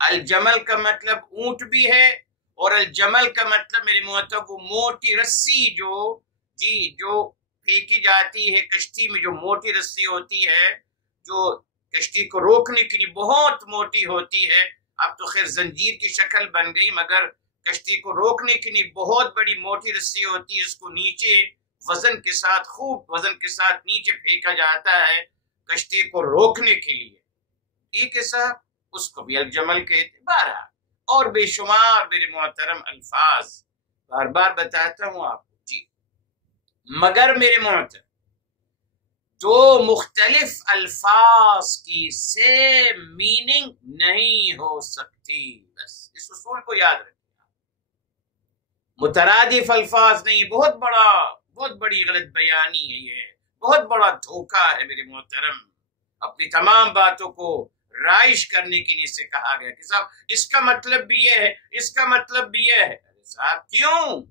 الجمل کا مطلب اونٹ بھی ہے اور الجمل کا مطلب میرے محترم وہ موٹی رسی جو پھینکی جاتی ہے کشتی میں، جو موٹی رسی ہوتی ہے جو کشتی کو روکنے کے لیے بہت موٹی ہوتی ہے، اب تو خیر زنجیر کی شکل بن گئی، مگر کشتی کو روکنے کے لیے بہت بڑی موٹی رسی ہوتی ہے، اس کو نیچے وزن کے ساتھ، خوب وزن کے ساتھ نیچے پھینکا جاتا ہے کشتی کو روکنے کے لیے، ٹھیک ہے صاحب، اس کو بھی الجمل کہتے، بارہ اور بے شمار میرے محترم الفاظ، بار بار بتاتا ہوں آپ کو، جی مگر میرے محترم دو مختلف الفاظ کی سیم میننگ نہیں ہو سکتی، بس اس اصول کو یاد رکھیں، مترادف الفاظ نہیں، بہت بڑی غلط بیانی ہے، یہ بہت بڑا دھوکہ ہے میرے محترم، اپنی تمام باتوں کو رائج کرنے کے لیے سے کہا گیا کہ صاحب اس کا مطلب بھی یہ ہے، اس کا مطلب بھی یہ ہے، صاحب کیوں؟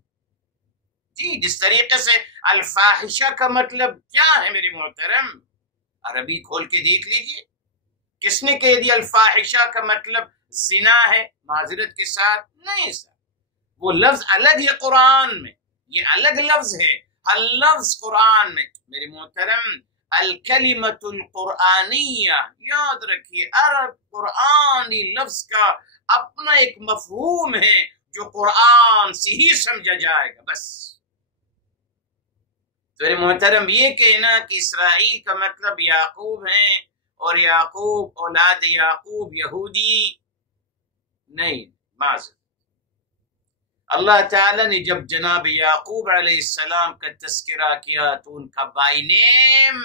جی جس طریقے سے الفاحشہ کا مطلب کیا ہے میرے محترم، عربی کھول کے دیکھ لیجئے، کس نے کہہ دیا الفاحشہ کا مطلب زنا ہے؟ معذرت کے ساتھ نہیں صاحب، وہ لفظ الگ ہے قرآن میں، یہ الگ لفظ ہے، ہر لفظ قرآن میں میرے محترم الکلمۃ القرآنیہ، یاد رکھیے، عرب قرآنی لفظ کا اپنا ایک مفہوم ہے جو قرآن سے ہی سمجھا جائے گا، بس۔ تو میرے محترم یہ کہنا کہ اسرائیل کا مطلب یعقوب ہیں اور یعقوب اولاد یعقوب یہودی، نہیں، معذرت، اللہ تعالیٰ نے جب جناب یعقوب علیہ السلام کا تذکرہ کیا تو ان کا بائی نیم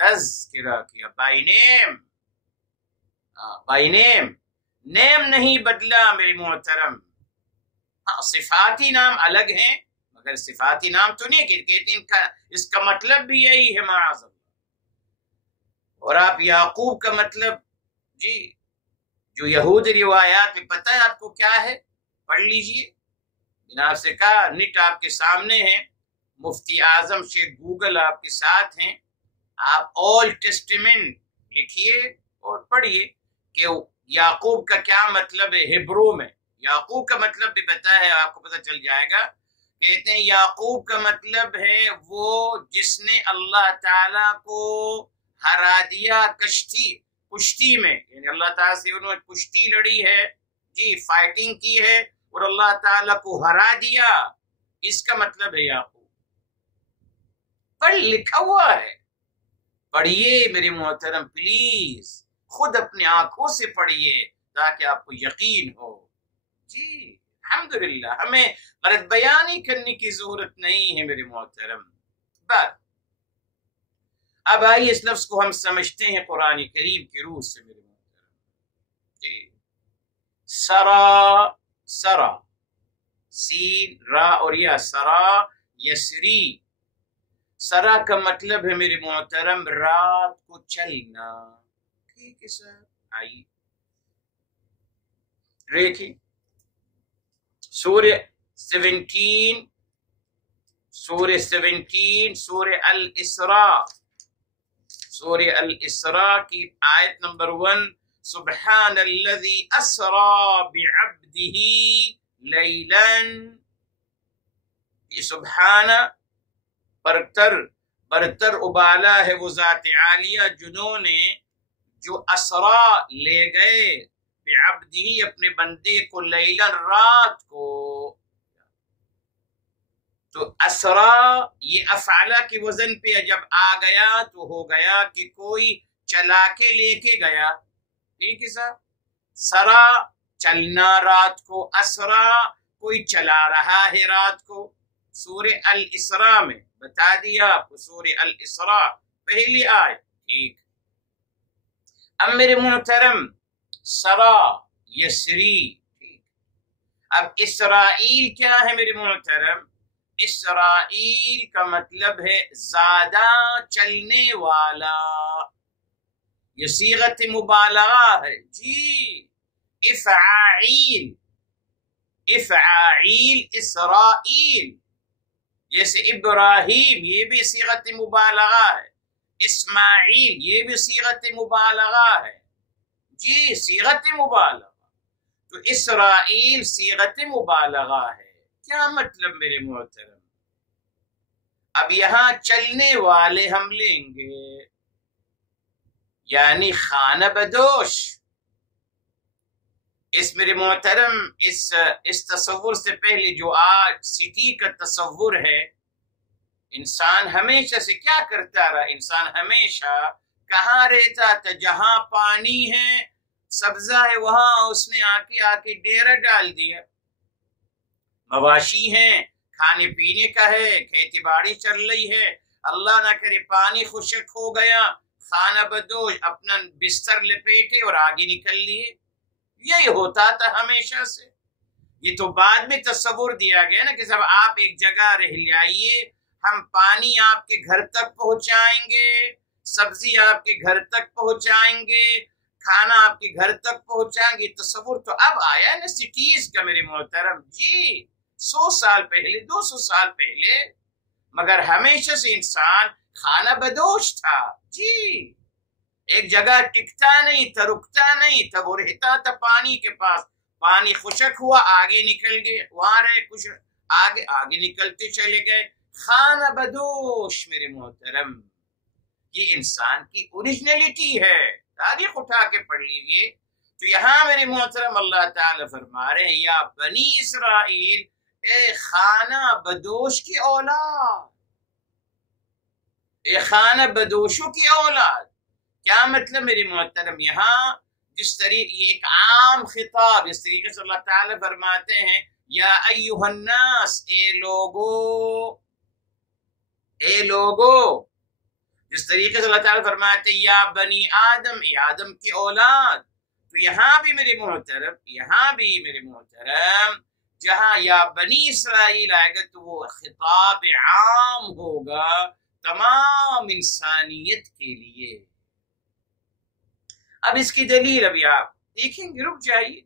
تذکرہ کیا، بائی نیم، نیم نہیں بدلا میرے محترم، ہاں صفاتی نام الگ ہیں مگر صفاتی نام تو نہیں کہتے، اس کا مطلب بھی یہی ہے معاذ اللہ۔ اور آپ یعقوب کا مطلب، جی جو یہود روایات میں پتہ ہے آپ کو کیا ہے، پڑھ لیجئے، میں نے آپ سے کہا نیٹ آپ کے سامنے ہے، مفتی اعظم شیخ گوگل آپ کے ساتھ ہیں، آپ اولڈ ٹیسٹیمنٹ لکھیے اور پڑھیے کہ یعقوب کا کیا مطلب ہے ہبرو میں، یعقوب کا مطلب بھی پتہ ہے آپ کو، پتہ چل جائے گا، کہتے ہیں یعقوب کا مطلب ہے وہ جس نے اللہ تعالیٰ کو ہرا دیا کشتی، کشتی میں، یعنی اللہ تعالیٰ سے انہوں نے کشتی لڑی ہے جی، فائٹنگ کی ہے اور اللہ تعالیٰ کو ہرا دیا، اس کا مطلب ہے یعقوب۔ پڑھ لکھا ہوا ہے، پڑھیے میرے محترم، پلیز خود اپنے آنکھوں سے پڑھیے تاکہ آپ کو یقین ہو جی۔ الحمدللہ، ہمیں غلط بیانی کرنے کی ضرورت نہیں ہے میرے محترم۔ بات اب آئیے اس لفظ کو ہم سمجھتے ہیں قرآن کریم کی روح سے میرے محترم جی۔ سرا، سرا، سین را اور یا، سرا یسری، سرا کا مطلب ہے میرے محترم رات کو چلنا، ٹھیک ہے سر؟ آئیے دیکھیں سورہ 17، سورہ الاسراء، سورہ الاسراء کی آیت نمبر 1، سبحان الذی اسرا بعبدہ لیلا، یہ سبحان برتر ابالا ہے وہ ذات عالیہ جنہوں نے جو اسرا لے گئے بعبدہ اپنے بندے کو، لیلا رات کو۔ تو اسرا یہ افعلہ کے وزن پہ جب آ گیا تو ہو گیا کہ کوئی چلا کے لے کے گیا، ٹھیک ہے سر؟ سرا چلنا رات کو، اسرا کوئی چلا رہا ہے رات کو۔ سورہ الاسراء میں بتا دیا آپ کو، سورہ الاسراء پہلی آیت، ٹھیک۔ اب میرے محترم سرا یسری، ٹھیک۔ اب اسرائیل کیا ہے میرے محترم؟ اسرائیل کا مطلب ہے زیادہ چلنے والا، یہ صیغت مبالغہ ہے جی۔ افعائیل، افعائیل اسرائیل، جیسے ابراہیم یہ بھی صیغت مبالغہ ہے، اسماعیل یہ بھی صیغت مبالغہ ہے جی، صیغت مبالغہ۔ تو اسرائیل صیغت مبالغہ ہے، کیا مطلب میرے محترم؟ اب یہاں چلنے والے ہم لیں گے، یعنی خانہ بدوش۔ اس میرے محترم اس تصور سے پہلے جو آج سٹی کا تصور ہے، انسان ہمیشہ سے کیا کرتا رہا؟ انسان ہمیشہ کہاں رہتا تھا؟ جہاں پانی ہے، سبزہ ہے، وہاں اس نے آ کے ڈیرا ڈال دیا۔ مواشی ہیں، کھانے پینے کا ہے، کھیتی باڑی چل رہی ہے، اللہ نہ کرے پانی خشک ہو گیا، خانہ بدوش اپنا بستر لپیٹے اور آگے نکل لیے۔ یہی ہوتا تھا ہمیشہ سے۔ یہ تو بعد میں تصور دیا گیا نا کہ جب آپ ایک جگہ رہ جائیے، ہم پانی آپ کے گھر تک پہنچائیں گے، سبزی آپ کے گھر تک پہنچائیں گے، کھانا آپ کے گھر تک پہنچائیں گے۔ تصور تو اب آیا نا سٹیز کا میرے محترم جی، 100 سال پہلے، 200 سال پہلے، مگر ہمیشہ سے انسان خانہ بدوش تھا جی، ایک جگہ ٹکتا نہیں تھا، رکتا نہیں تھا، وہ رہتا تھا پانی کے پاس، پانی خشک ہوا آگے نکل گئے، وہاں رہے کچھ آگے نکلتے چلے گئے، خانہ بدوش میرے محترم۔ یہ انسان کی اوریجنلٹی ہے، تاریخ اٹھا کے پڑھ لیجیے۔ تو یہاں میرے محترم اللہ تعالی فرما رہے ہیں، یا بنی اسرائیل، اے خانہ بدوش کی اولاد، اے خانہ بدوشوں کی اولاد۔ کیا مطلب میرے محترم؟ یہاں جس طریقے یہ ایک عام خطاب، اس طریقے سے اللہ تعالی فرماتے ہیں، یا ایھا الناس، اے لوگو، اے لوگو، جس طریقے سے اللہ تعالی فرماتے ہیں یا بنی آدم، اے آدم کی اولاد۔ تو یہاں بھی میرے محترم جہاں یا بنی اسرائیل آئے گا تو وہ خطاب عام ہوگا تمام انسانیت کے لیے۔ اب اس کی دلیل ابھی آپ دیکھیں گے، رک جائیے،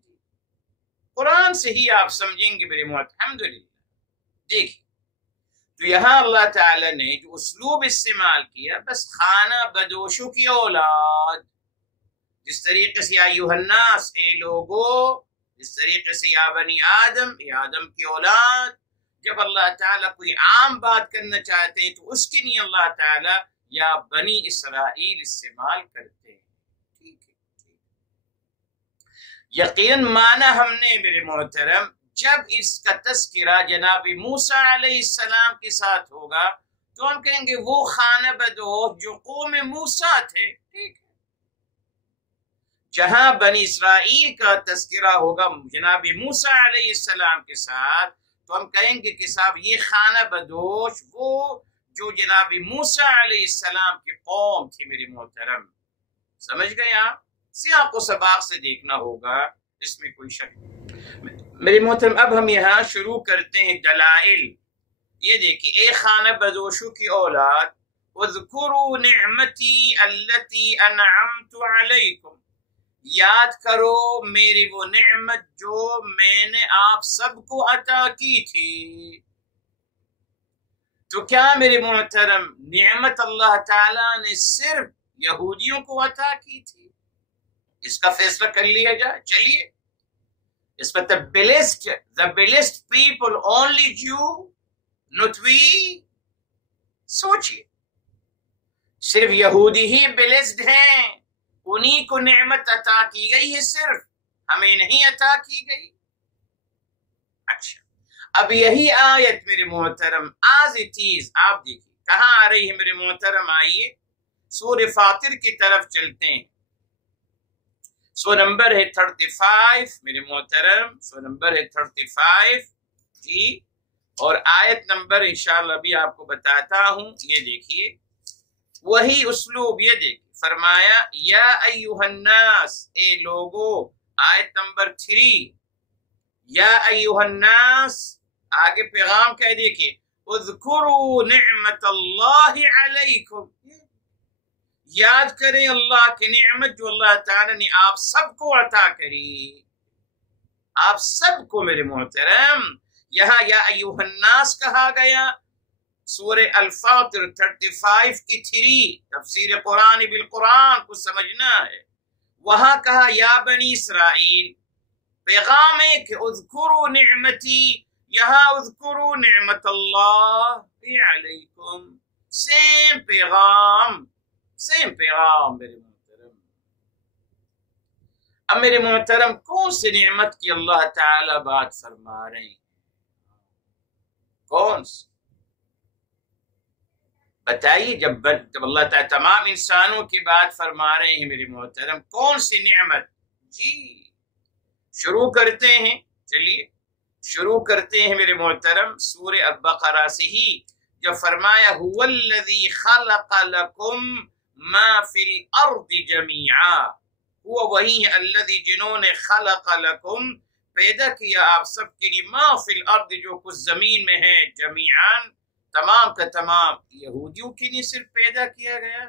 قرآن سے ہی آپ سمجھیں گے میرے محترم۔ الحمدللہ دیکھیں، تو یہاں اللہ تعالی نے جو اسلوب استعمال کیا، بس خانہ بدوشوں کی اولاد، جس طریقے سے یا ایھا الناس، اے لوگو، جس طریقے سے یا بنی آدم، اے آدم کی اولاد۔ جب اللہ تعالیٰ کوئی عام بات کرنا چاہتے ہیں تو اس کے لیے اللہ تعالیٰ یا بنی اسرائیل استعمال کرتے ہیں، ٹھیک ہے۔ یقین مانا ہم نے میرے محترم، جب اس کا تذکرہ جناب موسیٰ علیہ السلام کے ساتھ ہوگا تو ہم کہیں گے وہ خانہ بدوش جو قوم موسیٰ تھے، ٹھیک ہے۔ جہاں بنی اسرائیل کا تذکرہ ہوگا جناب موسیٰ علیہ السلام کے ساتھ تو ہم کہیں گے کہ صاحب یہ خانہ بدوش وہ جو جناب موسیٰ علیہ السلام کی قوم تھی میرے محترم۔ سمجھ گئے آپ؟ سیاق و سباق سے دیکھنا ہوگا، اس میں کوئی شک نہیں میرے محترم۔ اب ہم یہاں شروع کرتے ہیں دلائل۔ یہ دیکھیے، اے خانہ بدوشوں کی اولاد، اذکروا نعمتی التی انعمت علیکم، یاد کرو میری وہ نعمت جو میں نے آپ سب کو عطا کی تھی۔ تو کیا میرے محترم نعمت اللہ تعالیٰ نے صرف یہودیوں کو عطا کی تھی؟ اس کا فیصلہ کر لیا جائے، چلیے اس پر the blessed people only Jew not we، سوچئے صرف یہودی ہی بلیسڈ ہیں، انہی کو نعمت عطا کی گئی ہے، صرف ہمیں نہیں عطا کی گئی؟ اچھا، اب یہی آیت میرے محترم as it is آپ دیکھیں کہاں آ رہی ہے میرے محترم۔ آئیے سورہ فاطر کی طرف چلتے ہیں، سو نمبر ہے 35 میرے محترم، سو نمبر ہے 35 جی، اور آیت نمبر انشاءاللہ بھی آپ کو بتاتا ہوں۔ یہ دیکھیے وہی اسلوب، یہ دیکھیے فرمایا یا ایہا الناس، اے لوگو، آیت نمبر 3 یا ایہا الناس، آگے پیغام کہہ دیکھیے اذکروا نعمت اللہ علیکم، یاد کریں اللہ کی نعمت جو اللہ تعالی نے آپ سب کو عطا کری، آپ سب کو میرے محترم۔ یہاں یا ایہا الناس کہا گیا، سورہ الفاطر 35 کی 3، تفسیر قرآن بالقرآن کو سمجھنا ہے۔ وہاں کہا یا بنی اسرائیل، پیغام ہے کہ اذکروا نعمتی، یہاں اذکروا نعمت اللہ علیکم، سیم پیغام میرے محترم۔ اب میرے محترم کون سی نعمت کی اللہ تعالی بات فرما رہے ہیں؟ کون سی بتائیے؟ جب اللہ تعالی تمام انسانوں کی بات فرما رہے ہیں میرے محترم، کون سی نعمت؟ جی شروع کرتے ہیں، چلیے شروع کرتے ہیں میرے محترم سورہ البقرہ سے ہی، جو فرمایا هو الذی خلق لکم ما فی الارض جمیعا، وہ وہی ہے الذی جنہوں نے خلق لکم پیدا کیا آپ سب کے لیے، ما فی الارض جو کچھ زمین میں ہے، جمیعاً تمام کا تمام یہودیوں کے لیے صرف پیدا کیا گیا؟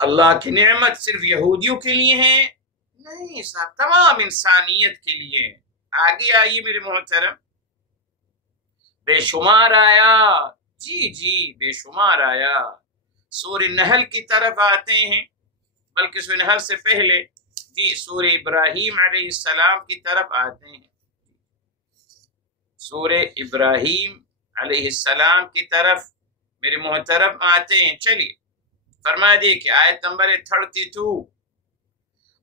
اللہ کی نعمت صرف یہودیوں کے لیے ہے؟ نہیں صاحب، تمام انسانیت کے لیے۔ آگے آئیے میرے محترم، بے شمار آیا، جی بے شمار آیا۔ سورہ نحل کی طرف آتے ہیں، بلکہ سورہ نحل سے پہلے جی سورہ ابراہیم علیہ السلام کی طرف آتے ہیں، سورہ ابراہیم علیہ السلام کی طرف میرے محترم آتے ہیں۔ چلیے فرما دیکھیں آیت نمبر 32،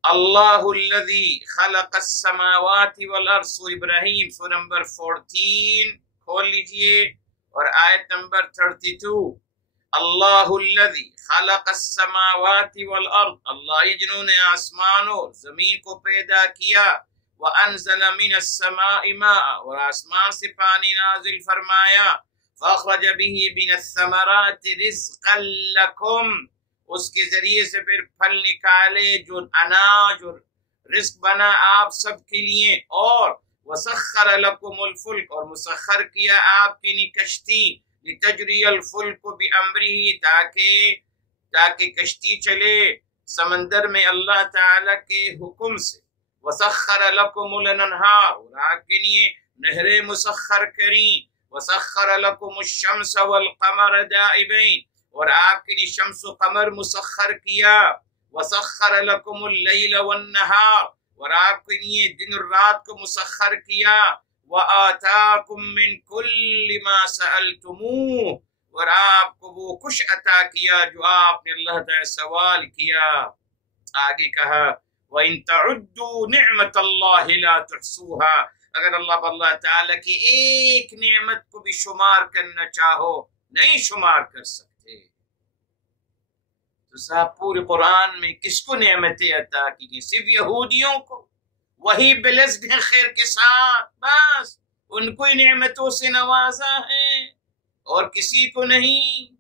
اللہ الذی خلق السماوات والارض، سورہ ابراہیم سورہ نمبر 14 کھول لیجئے، اور آیت نمبر 32، اللہ الذی خلق السماوات والارض، اللہ جنہوں نے آسمان اور زمین کو پیدا کیا، وَأَنزَلَ مِنَ السَّمَاءِ مَاءً، اور آسمان سے پانی نازل فرمایا، فَأَخْرَجَ بِهِ مِنَ الثَّمَرَاتِ رِزْقًا لَكُمْ، اس کے ذریعے سے پھر پھل نکالے جو اناج اور رزق بنا آپ سب کے لیے، اور وَسَخَّرَ لَكُمُ الْفُلْكَ، اور مسخر کیا آپ کی لیے کشتی، لِتَجْرِيَ الْفُلْكُ بِأَمْرِهِ، تاکہ کشتی چلے سمندر میں اللہ تعالی کے حکم سے، وَسَخَّرَ لَكُمُ الْأَنْهَارَ، اور آپ کے لیے نہریں مسخر کریں، وَسَخَّرَ لَكُمُ الشَّمْسَ وَالْقَمَرَ دَائِبَيْنِ، اور آپ کے لیے شمس و قمر مسخر کیا، وَسَخَّرَ لَكُمُ اللَّيْلَ وَالنَّهَارَ، اور آپ کے لیے دن اور رات کو مسخر کیا، وَآتَاكُم مِّن كُلِّ مَا سَأَلْتُمُوهُ، اور آپ کو وہ کچھ عطا کیا جو آپ نے اللہ تعالی سوال کیا۔ آگے کہا وَإِن تَعُدُّوا نِعْمَةَ اللَّهِ لَا تُحْصُوهَا، اگر اللہ تعالیٰ کی ایک نعمت کو بھی شمار کرنا چاہو نہیں شمار کر سکتے۔ تو صاحب پورے قرآن میں کس کو نعمتیں عطا کی گئی؟ صرف یہودیوں کو، وہی بلسڈ ہیں خیر کے ساتھ، بس ان کو ہی نعمتوں سے نوازا ہے اور کسی کو نہیں۔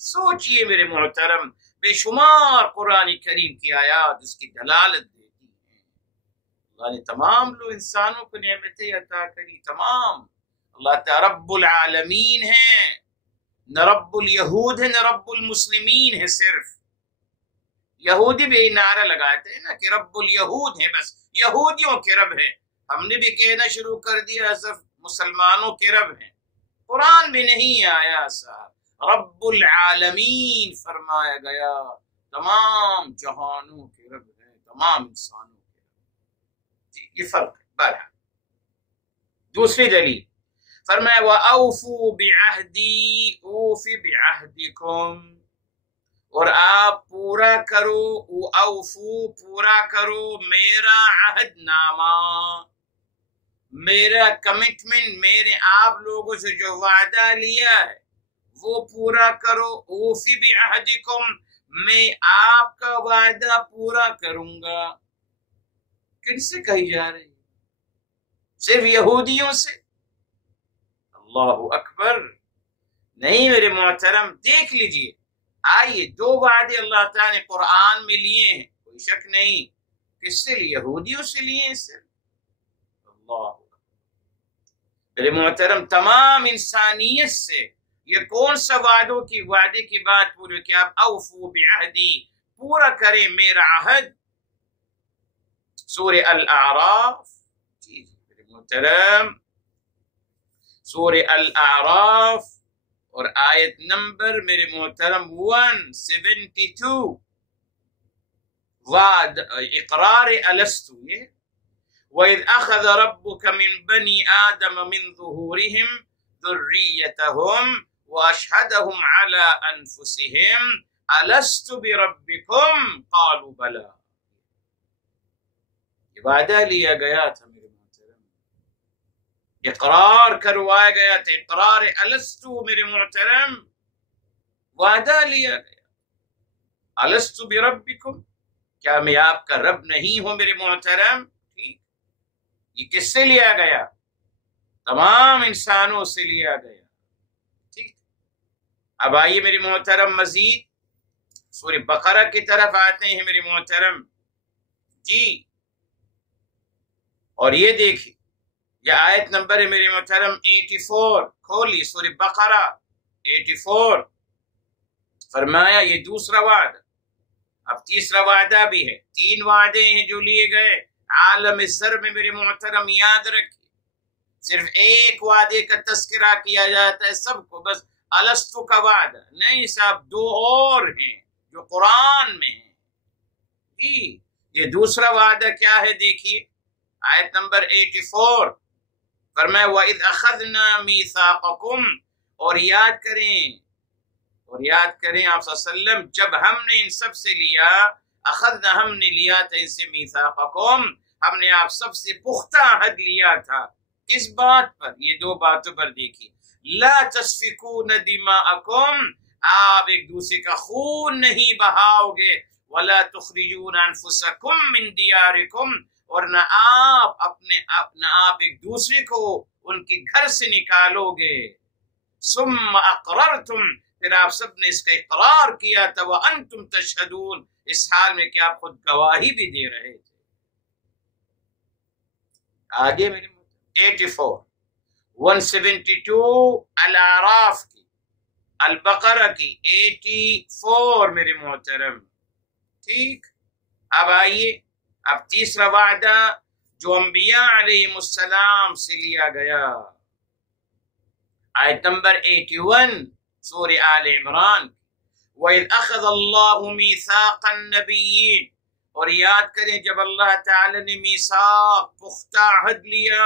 سوچئے میرے محترم، بے شمار قرآن کریم کی آیات اس کی دلالت دیتی ہیں۔ اللہ نے تمام لوگ انسانوں کو نعمتیں عطا کری، تمام۔ اللہ تعالی رب العالمین ہے، نہ رب الیہود ہے نہ رب المسلمین ہے۔ صرف یہودی بھی نعرہ لگاتے ہیں نا کہ رب الیہود ہے، بس یہودیوں کے رب ہے۔ ہم نے بھی کہنا شروع کر دیا صرف مسلمانوں کے رب ہیں۔ قرآن میں نہیں آیا صاحب، رب العالمین فرمایا گیا، تمام جہانوں کے رب ہیں، تمام انسانوں کے رب۔ جی یہ فرق ہے۔ بہرحال دوسری دلیل فرمایا وَأَوْفُوا بِعَهْدِي أُوفِ بِعَهْدِكُمْ، اور آپ پورا کرو، اوفو پورا کرو میرا عہد نامہ، میرا کمٹمنٹ، میرے آپ لوگوں سے جو وعدہ لیا ہے وہ پورا کرو۔ اوفی بعہدکم، میں آپ کا وعدہ پورا کروں گا۔ کن سے کہی جا رہی ہے؟ صرف یہودیوں سے؟ اللہ اکبر! نہیں میرے محترم، دیکھ لیجئے، آئیے دو وعدے اللہ تعالیٰ نے قرآن میں لیے ہیں، کوئی شک نہیں۔ کس سے لیے؟ یہودیوں سے لیے ہیں صرف۔ اللہ میرے محترم، تمام انسانیت سے یہ کون سا وعدے کی بات پوری کہ آپ اوفو بعہدی، پورا کریں میرا عہد۔ سورہ الاعراف، جی میرے محترم، سورہ الاعراف اور آیت نمبر میرے محترم 172، وعد اقرار الستو، یہ وَإِذْ أَخَذَ رَبُّكَ مِنْ بَنِي آدَمَ مِنْ ظُهُورِهِمْ ذُرِّيَّتَهُمْ وَأَشْهَدَهُمْ عَلَىٰ أَنفُسِهِمْ أَلَسْتُ بِرَبِّكُمْ قَالُوا بَلَىٰ۔ یہ وعدہ لیا گیا تھا میرے محترم، اقرار کروایا گیا تھا، اقرار الستو میرے محترم، وعدہ لیا گیا۔ الستو بربکم، کیا میں آپ کا رب نہیں ہوں میرے محترم؟ ٹھیک، یہ کس سے لیا گیا؟ تمام انسانوں سے لیا گیا۔ ٹھیک، اب آئیے میرے محترم مزید سورہ بقرہ کی طرف آتے ہیں میرے محترم۔ جی اور یہ دیکھیں، یہ آیت نمبر ہے میرے محترم 84، کھولی سورہ بقرہ 84۔ فرمایا یہ دوسرا وعدہ، اب تیسرا وعدہ بھی ہے، تین وعدے ہیں جو لیے گئے عالم الذر میں میرے محترم، یاد رکھیے۔ صرف ایک وعدے کا تذکرہ کیا جاتا ہے سب کو، بس الستو کا وعدہ نہیں صاحب، دو اور ہیں جو قرآن میں ہیں۔ جی یہ دوسرا وعدہ کیا ہے دیکھیے، آیت نمبر 84، فرمایا وَإِذْ أَخَذْنَا مِيثَاقَكُمْ، اور یاد کریں آپ صلی اللہ علیہ وسلم، جب ہم نے ان سب سے لیا، اخذنا ہم نے لیا تھا ان سے، میثاقکم ہم نے آپ سب سے پختہ عہد لیا تھا۔ کس بات پر؟ یہ دو باتوں پر دیکھیے، لا تسفکون دماءکم، آپ ایک دوسرے کا خون نہیں بہاؤ گے، ولا تخرجون انفسکم من دیارکم، اور نہ آپ ایک دوسرے کو ان کے گھر سے نکالو گے۔ ثم اقررتم، پھر آپ سب نے اس کا اقرار کیا تھا، وانتم تشہدون، اس حال میں کہ آپ خود گواہی بھی دے رہے تھے۔ آگے میرے 84، 172 الاعراف کی، البقرہ کی 84 میرے محترم۔ ٹھیک، اب آئیے، اب تیسرا وعدہ جو انبیاء علیہ السلام سے لیا گیا، آیت نمبر 81 سورہ آل عمران، وَإِذْ أَخَذَ اللَّهُ مِيثَاقَ النَّبِيِّينَ، اور یاد کریں جب اللہ تعالی نے میثاق، پختہ عہد لیا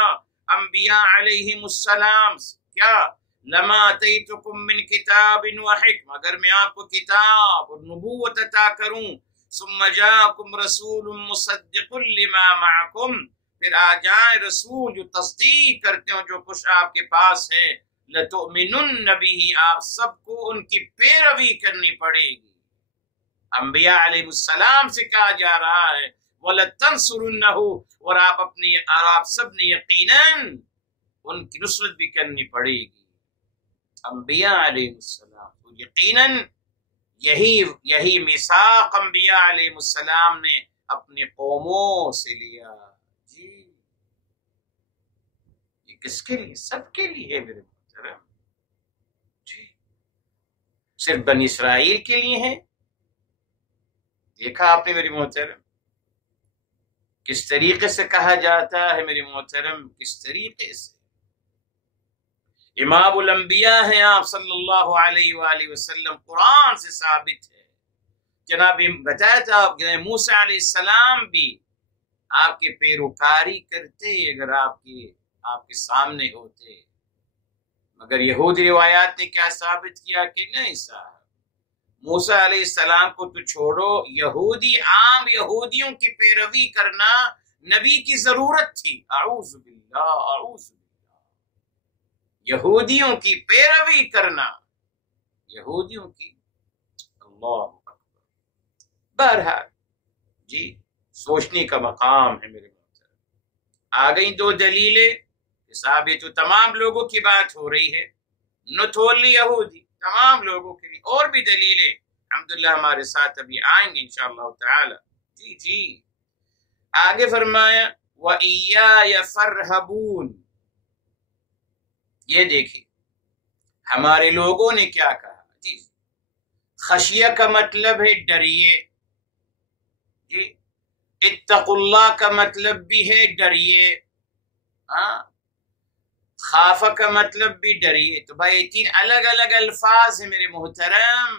انبیاء علیہم السلام سے، کیا؟ لَمَا آتَيْتُكُم مِّن كِتَابٍ وَحِکْمَةٍ، اگر میں آپ کو کتاب اور نبوت عطا کروں، ثم جاءکم رسول مصدق لما معکم، پھر آ جائیں رسول جو تصدیق کرتے ہوں جو کچھ آپ کے پاس ہے، لتؤمنن بہ، آپ سب کو ان کی پیروی کرنی پڑے گی۔ انبیاء علیہ السلام سے کہا جا رہا ہے وَلَتَنْصُرُنَّهُ، اور آپ سب نے یقیناً ان کی نصرت بھی کرنی پڑے گی۔ انبیاء علیہ السلام تو یقیناً یہی میثاق انبیاء علیہ السلام نے اپنے قوموں سے لیا۔ جی یہ کس کے لیے؟ سب کے لیے میرے محترم۔ جی صرف بنی اسرائیل کے لیے ہے؟ دیکھا آپ نے میری محترم کس طریقے سے کہا جاتا ہے میری محترم، کس طریقے سے امام الانبیاء ہیں آپ صلی اللہ علیہ وآلہ وسلم، قرآن سے ثابت ہے۔ جناب بتایا تھا موسیٰ علیہ السلام بھی آپ کے پیروکاری کرتے اگر آپ کے سامنے ہوتے، مگر یہودی روایات نے کیا ثابت کیا کہ نہیں صاحب، موسیٰ علیہ السلام کو تو چھوڑو، عام یہودیوں کی پیروی کرنا نبی کی ضرورت تھی۔ اعوذ باللہ، اعوذ باللہ، یہودیوں کی پیروی کرنا، یہودیوں کی، اللہ اکبر۔ بہرحال جی سوچنے کا مقام ہے میرے محترم۔ آ گئی دو دلیلیں، حساب تو تمام لوگوں کی بات ہو رہی ہے، not only یہودی، تمام لوگوں کے لیے، اور بھی دلیلیں الحمدللہ ہمارے ساتھ ابھی آئیں گے انشاءاللہ تعالی۔ جی آگے فرمایا وَإِيَّايَ فَارْهَبُونَ، یہ دیکھیں ہمارے لوگوں نے کیا کہا۔ جی خشیہ کا مطلب ہے ڈریے، جی اتقوا اللہ کا مطلب بھی ہے ڈریے، خافہ کا مطلب بھی ڈریے۔ تو بھائی تین الگ الگ الفاظ ہیں میرے محترم،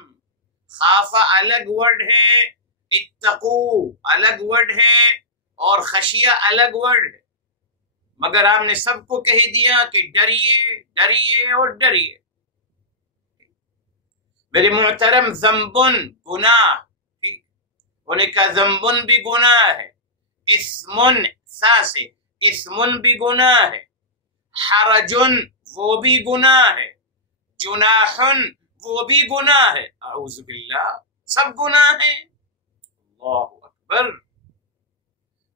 خافہ الگ ورڈ ہے، اتقو الگ ورڈ ہے، اور خشیہ الگ ورڈ ہے، مگر آپ نے سب کو کہہ دیا کہ ڈریے ڈریے اور ڈریے۔ میرے محترم ذنبن گناہ، انہوں نے کہا ذنبن بھی گناہ ہے، اسمن سا سے اسمن بھی گناہ ہے، حرجن وہ بھی گناہ ہے، جناحن وہ بھی گناہ ہے۔ اعوذ باللہ، سب گناہ ہیں۔ اللہ اکبر،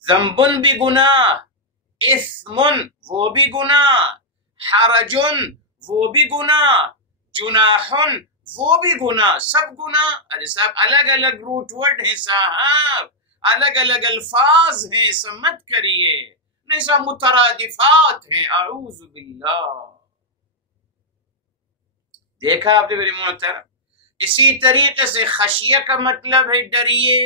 ذنبن بھی گناہ، اسمن وہ بھی گناہ، حرجن وہ بھی گناہ، جناحن وہ بھی گناہ، سب گناہ۔ ارے صاحب الگ الگ روٹ ورڈ ہیں صاحب، الگ الگ الفاظ ہیں، سمت کریے، نہیں صاحب مترادفات ہیں۔ اعوذ باللہ، دیکھا آپ نے میری محترم۔ اسی طریقے سے خشیہ کا مطلب ہے ڈریے،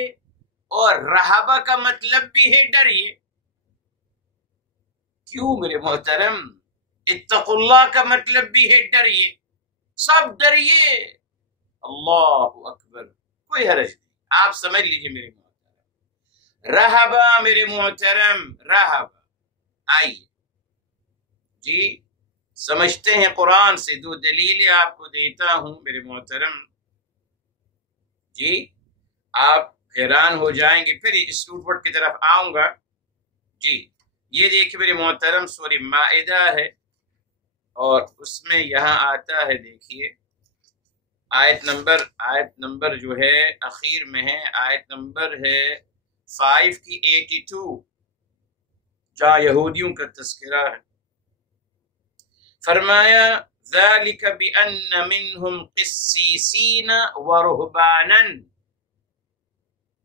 اور رہبہ کا مطلب بھی ہے ڈریے۔ کیوں میرے محترم؟ اتقوا اللہ کا مطلب بھی ہے ڈریے، سب ڈریے۔ اللہ اکبر، کوئی حرج نہیں، آپ سمجھ لیجئے میرے محترم۔ رہبہ میرے محترم، رہبہ، آئیے جی سمجھتے ہیں قرآن سے، دو دلیلیں آپ کو دیتا ہوں میرے محترم۔ جی آپ حیران ہو جائیں گے، پھر اس روٹ ورڈ کی طرف آؤں گا۔ جی یہ دیکھیں میرے محترم، سورہ مائدہ ہے، اور اس میں یہاں آتا ہے، دیکھیے آیت نمبر جو ہے اخیر میں ہے، آیت نمبر ہے 5 کی 82، جہاں یہودیوں کا تذکرہ ہے۔ فرمایا ذَلِكَ بِأَنَّ مِنْهُمْ قِسِّيسِينَ وَرُهْبَانًا،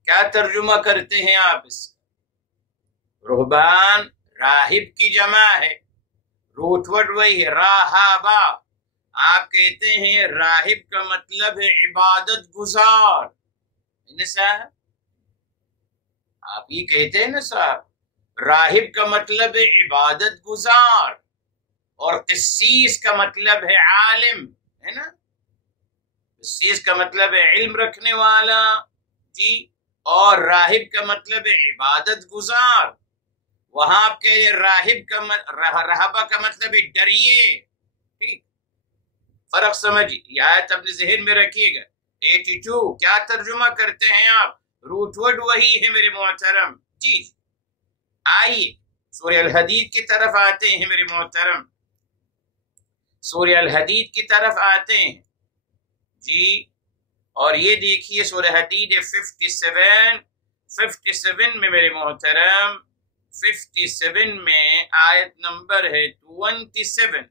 کیا ترجمہ کرتے ہیں آپ اس کا؟ رہبان راہب کی جمع ہے، روٹ ورڈ وہی ہے راہبہ۔ آپ کہتے ہیں راہب کا مطلب ہے عبادت گزار، صاحب آپ یہ کہتے ہیں نا صاحب، راہب کا مطلب ہے عبادت گزار، اور قسیس کا مطلب ہے عالم، ہے نا، قسیس کا مطلب ہے علم رکھنے والا، جی، اور راہب کا مطلب ہے عبادت گزار۔ وہاں آپ کہہ رہے راہب کا رہبہ کا مطلب ہے ڈریے، ٹھیک، فرق سمجھیے، یہ آیت اپنے ذہن میں رکھیے گا۔ 82 کیا ترجمہ کرتے ہیں آپ؟ روٹ ورڈ وہی ہے میرے محترم. جی آئیے سورہ الحدید کی طرف آتے ہیں میرے محترم، سورہ الحدید کی طرف آتے ہیں. جی اور یہ دیکھیے سورہ حدید 57 میں میرے محترم، 57 میں آیت نمبر ہے 27.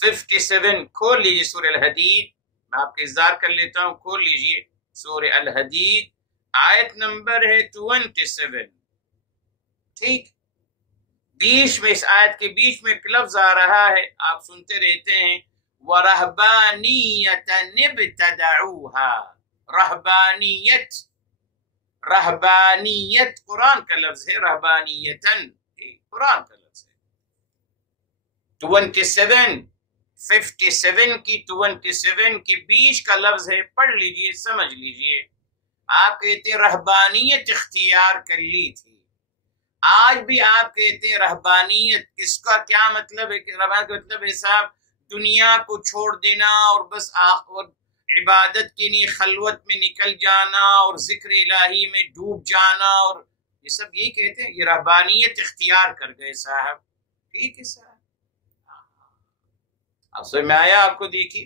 57 کھول لیجیے سورہ الحدید، میں آپ کا انتظار کر لیتا ہوں، کھول لیجیے سورہ الحدید، آیت نمبر ہے 27. ٹھیک، بیچ میں اس آیت کے بیچ میں ایک لفظ آ رہا ہے، آپ سنتے رہتے ہیں، وَرَهْبَانِيَّةً ابْتَدَعُوهَا. رہبانیت قرآن کا لفظ ہے، رہبانیتن قرآن کا لفظ ہے. 57 کی 27 کے بیچ کا لفظ ہے، پڑھ لیجئے، سمجھ لیجئے. آپ کہتے ہیں رہبانیت اختیار کر لی تھی، آج بھی آپ کہتے ہیں رہبانیت. اس کا کیا مطلب ہے کہ رہبانیت کا مطلب ہے صاحب دنیا کو چھوڑ دینا اور بس عبادت کے لیے خلوت میں نکل جانا اور ذکر الہی میں ڈوب جانا، اور یہ سب یہی کہتے ہیں یہ رہبانیت اختیار کر گئے صاحب. ٹھیک ہے صاحب، اب سمجھ میں آیا آپ کو؟ دیکھیے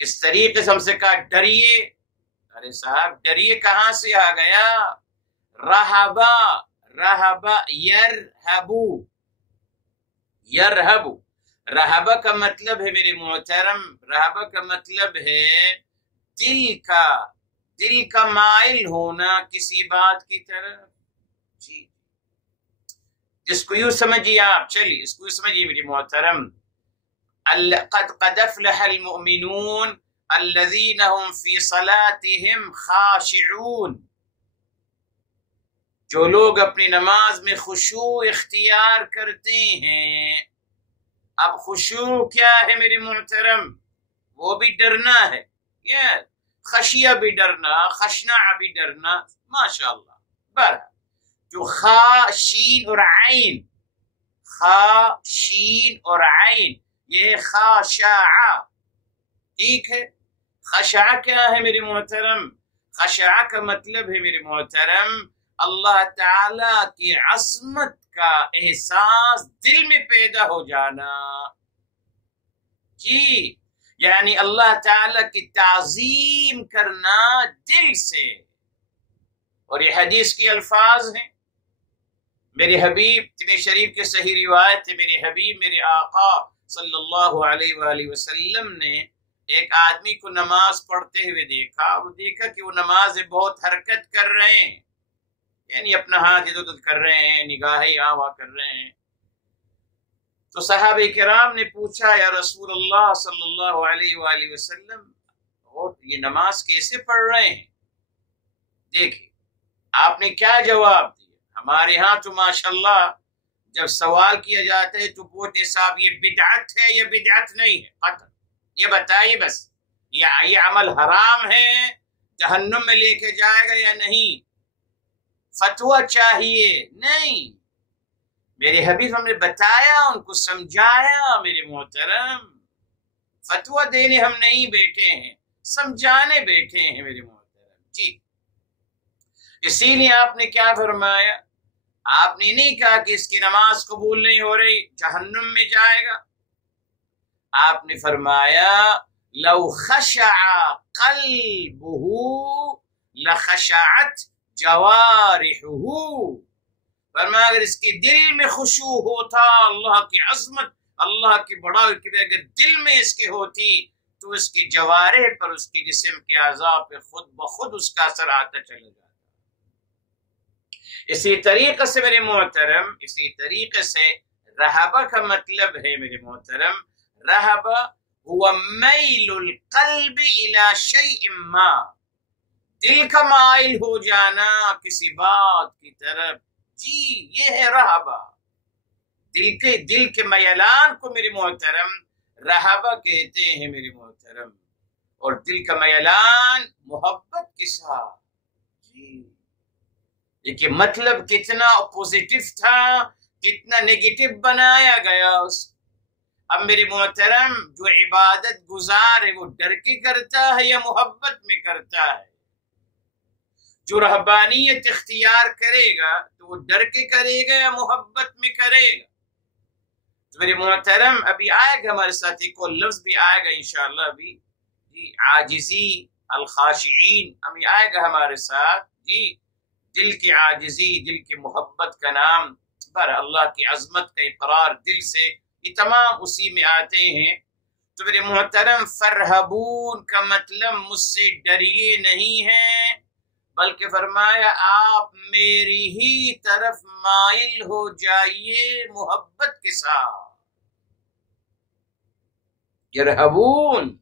کس طریقے سے ہم سے کہا ڈریے. ارے صاحب ڈریے کہاں سے آ گیا؟ رہبا یرہبو. رہبہ کا مطلب ہے میرے محترم، رہبہ کا مطلب ہے دل کا مائل ہونا کسی بات کی طرف. جی جس کو یوں سمجھیے آپ، چلیے اس کو یوں سمجھیے میرے محترم، قد افلح المؤمنون الذین هم فی صلاتهم خاشعون. جو لوگ اپنی نماز میں خشوع اختیار کرتے ہیں. اب خشوع کیا ہے میرے محترم؟ وہ بھی ڈرنا ہے، خشیہ بھی ڈرنا، خشنع بھی ڈرنا، ماشاءاللہ. جو خاشین اور عین یہ خاشعہ. ٹھیک ہے، خشعہ کیا ہے میرے محترم؟ خشعہ کا مطلب ہے میرے محترم اللہ تعالی کی عظمت کا احساس دل میں پیدا ہو جانا. جی یعنی اللہ تعالی کی تعظیم کرنا دل سے. اور یہ حدیث کی الفاظ ہیں میرے حبیب ترمذی شریف کے صحیح روایت ہے، میرے حبیب میرے آقا صلی اللہ علیہ وآلہ وسلم نے ایک آدمی کو نماز پڑھتے ہوئے دیکھا. وہ دیکھا کہ وہ نماز میں بہت حرکت کر رہے ہیں، یعنی اپنا ہاتھ ادھر ادھر کر رہے ہیں، نگاہیں یہاں وہاں کر رہے ہیں. تو صحابہ کرام نے پوچھا یا رسول اللہ صلی اللہ علیہ وآلہ وسلم اور یہ نماز کیسے پڑھ رہے ہیں؟ دیکھیں آپ نے کیا جواب دیا. ہمارے ہاں تو ماشاءاللہ جب سوال کیا جاتا ہے تو پوچھتے صاحب یہ بدعت ہے یا بدعت نہیں ہے؟ قطع یہ بتائیے بس، یہ عمل حرام ہے، جہنم میں لے کے جائے گا یا نہیں؟ فتویٰ چاہیے نہیں. میرے حبیب ہم نے بتایا، ان کو سمجھایا میرے محترم. فتویٰ دینے ہم نہیں بیٹھے ہیں، سمجھانے بیٹھے ہیں میرے محترم. جی اسی لیے آپ نے کیا فرمایا؟ آپ نے نہیں کہا کہ اس کی نماز قبول نہیں ہو رہی جہنم میں جائے گا. آپ نے فرمایا لو خشع قلبه لخشعت جوارحه. فرمایا اگر اس کے دل میں خشوع ہوتا، اللہ کی عظمت اللہ کی بڑائی کی اگر دل میں اس کے ہوتی تو اس کی جوارح پر، اس کی جسم کے اعضاء پہ خود بخود اس کا اثر آتا چلا جاتا. اسی طریقے سے میرے محترم، اسی طریقے سے رہبہ کا مطلب ہے میرے محترم، رہبہ هو میل القلب الى شیء ما. دل کا مائل ہو جانا کسی بات کی طرف. جی یہ ہے رہبہ، دل کے میلان کو میرے محترم رہبہ کہتے ہیں میرے محترم. اور دل کا میلان محبت کے ساتھ. جی دیکھیے مطلب کتنا پوزیٹو تھا، کتنا نیگیٹو بنایا گیا اس. اب میرے محترم جو عبادت گزار ہے وہ ڈر کے کرتا ہے یا محبت میں کرتا ہے؟ جو رہبانیت اختیار کرے گا تو وہ ڈر کے کرے گا یا محبت میں کرے گا؟ تو میرے محترم ابھی آئے گا ہمارے ساتھ ایک اور لفظ بھی آئے گا انشاءاللہ ابھی، جی عاجزی الخاشعین ابھی آئے گا ہمارے ساتھ، جی دل کی عاجزی، دل کی محبت کا نام پر اللہ کی عظمت کا اقرار دل سے، یہ تمام اسی میں آتے ہیں۔ تو میرے محترم فرحبون کا مطلب مجھ سے ڈریے نہیں ہے، بلکہ فرمایا آپ میری ہی طرف مائل ہو جائیے محبت کے ساتھ۔ یرہبون،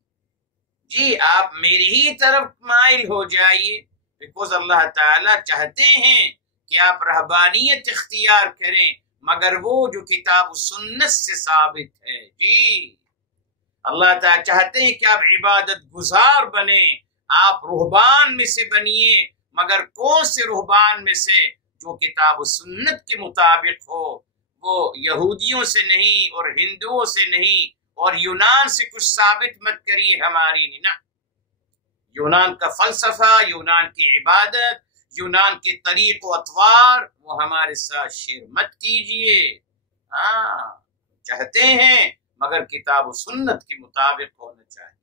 جی آپ میری ہی طرف مائل ہو جائیے، بیکوز اللہ تعالیٰ چاہتے ہیں کہ آپ رہبانیت اختیار کریں، مگر وہ جو کتاب و سنت سے ثابت ہے۔ جی اللہ تعالیٰ چاہتے ہیں کہ آپ عبادت گزار بنیں، آپ رہبان میں سے بنیے، مگر کون سے رہبان میں سے؟ جو کتاب و سنت کے مطابق ہو، وہ یہودیوں سے نہیں اور ہندوؤں سے نہیں اور یونان سے کچھ ثابت مت کریے ہماری نہیں، نہ یونان کا فلسفہ، یونان کی عبادت، یونان کے طریق و اطوار وہ ہمارے ساتھ شیئر مت کیجئے۔ چاہتے ہیں مگر کتاب و سنت کے مطابق ہونا چاہیے۔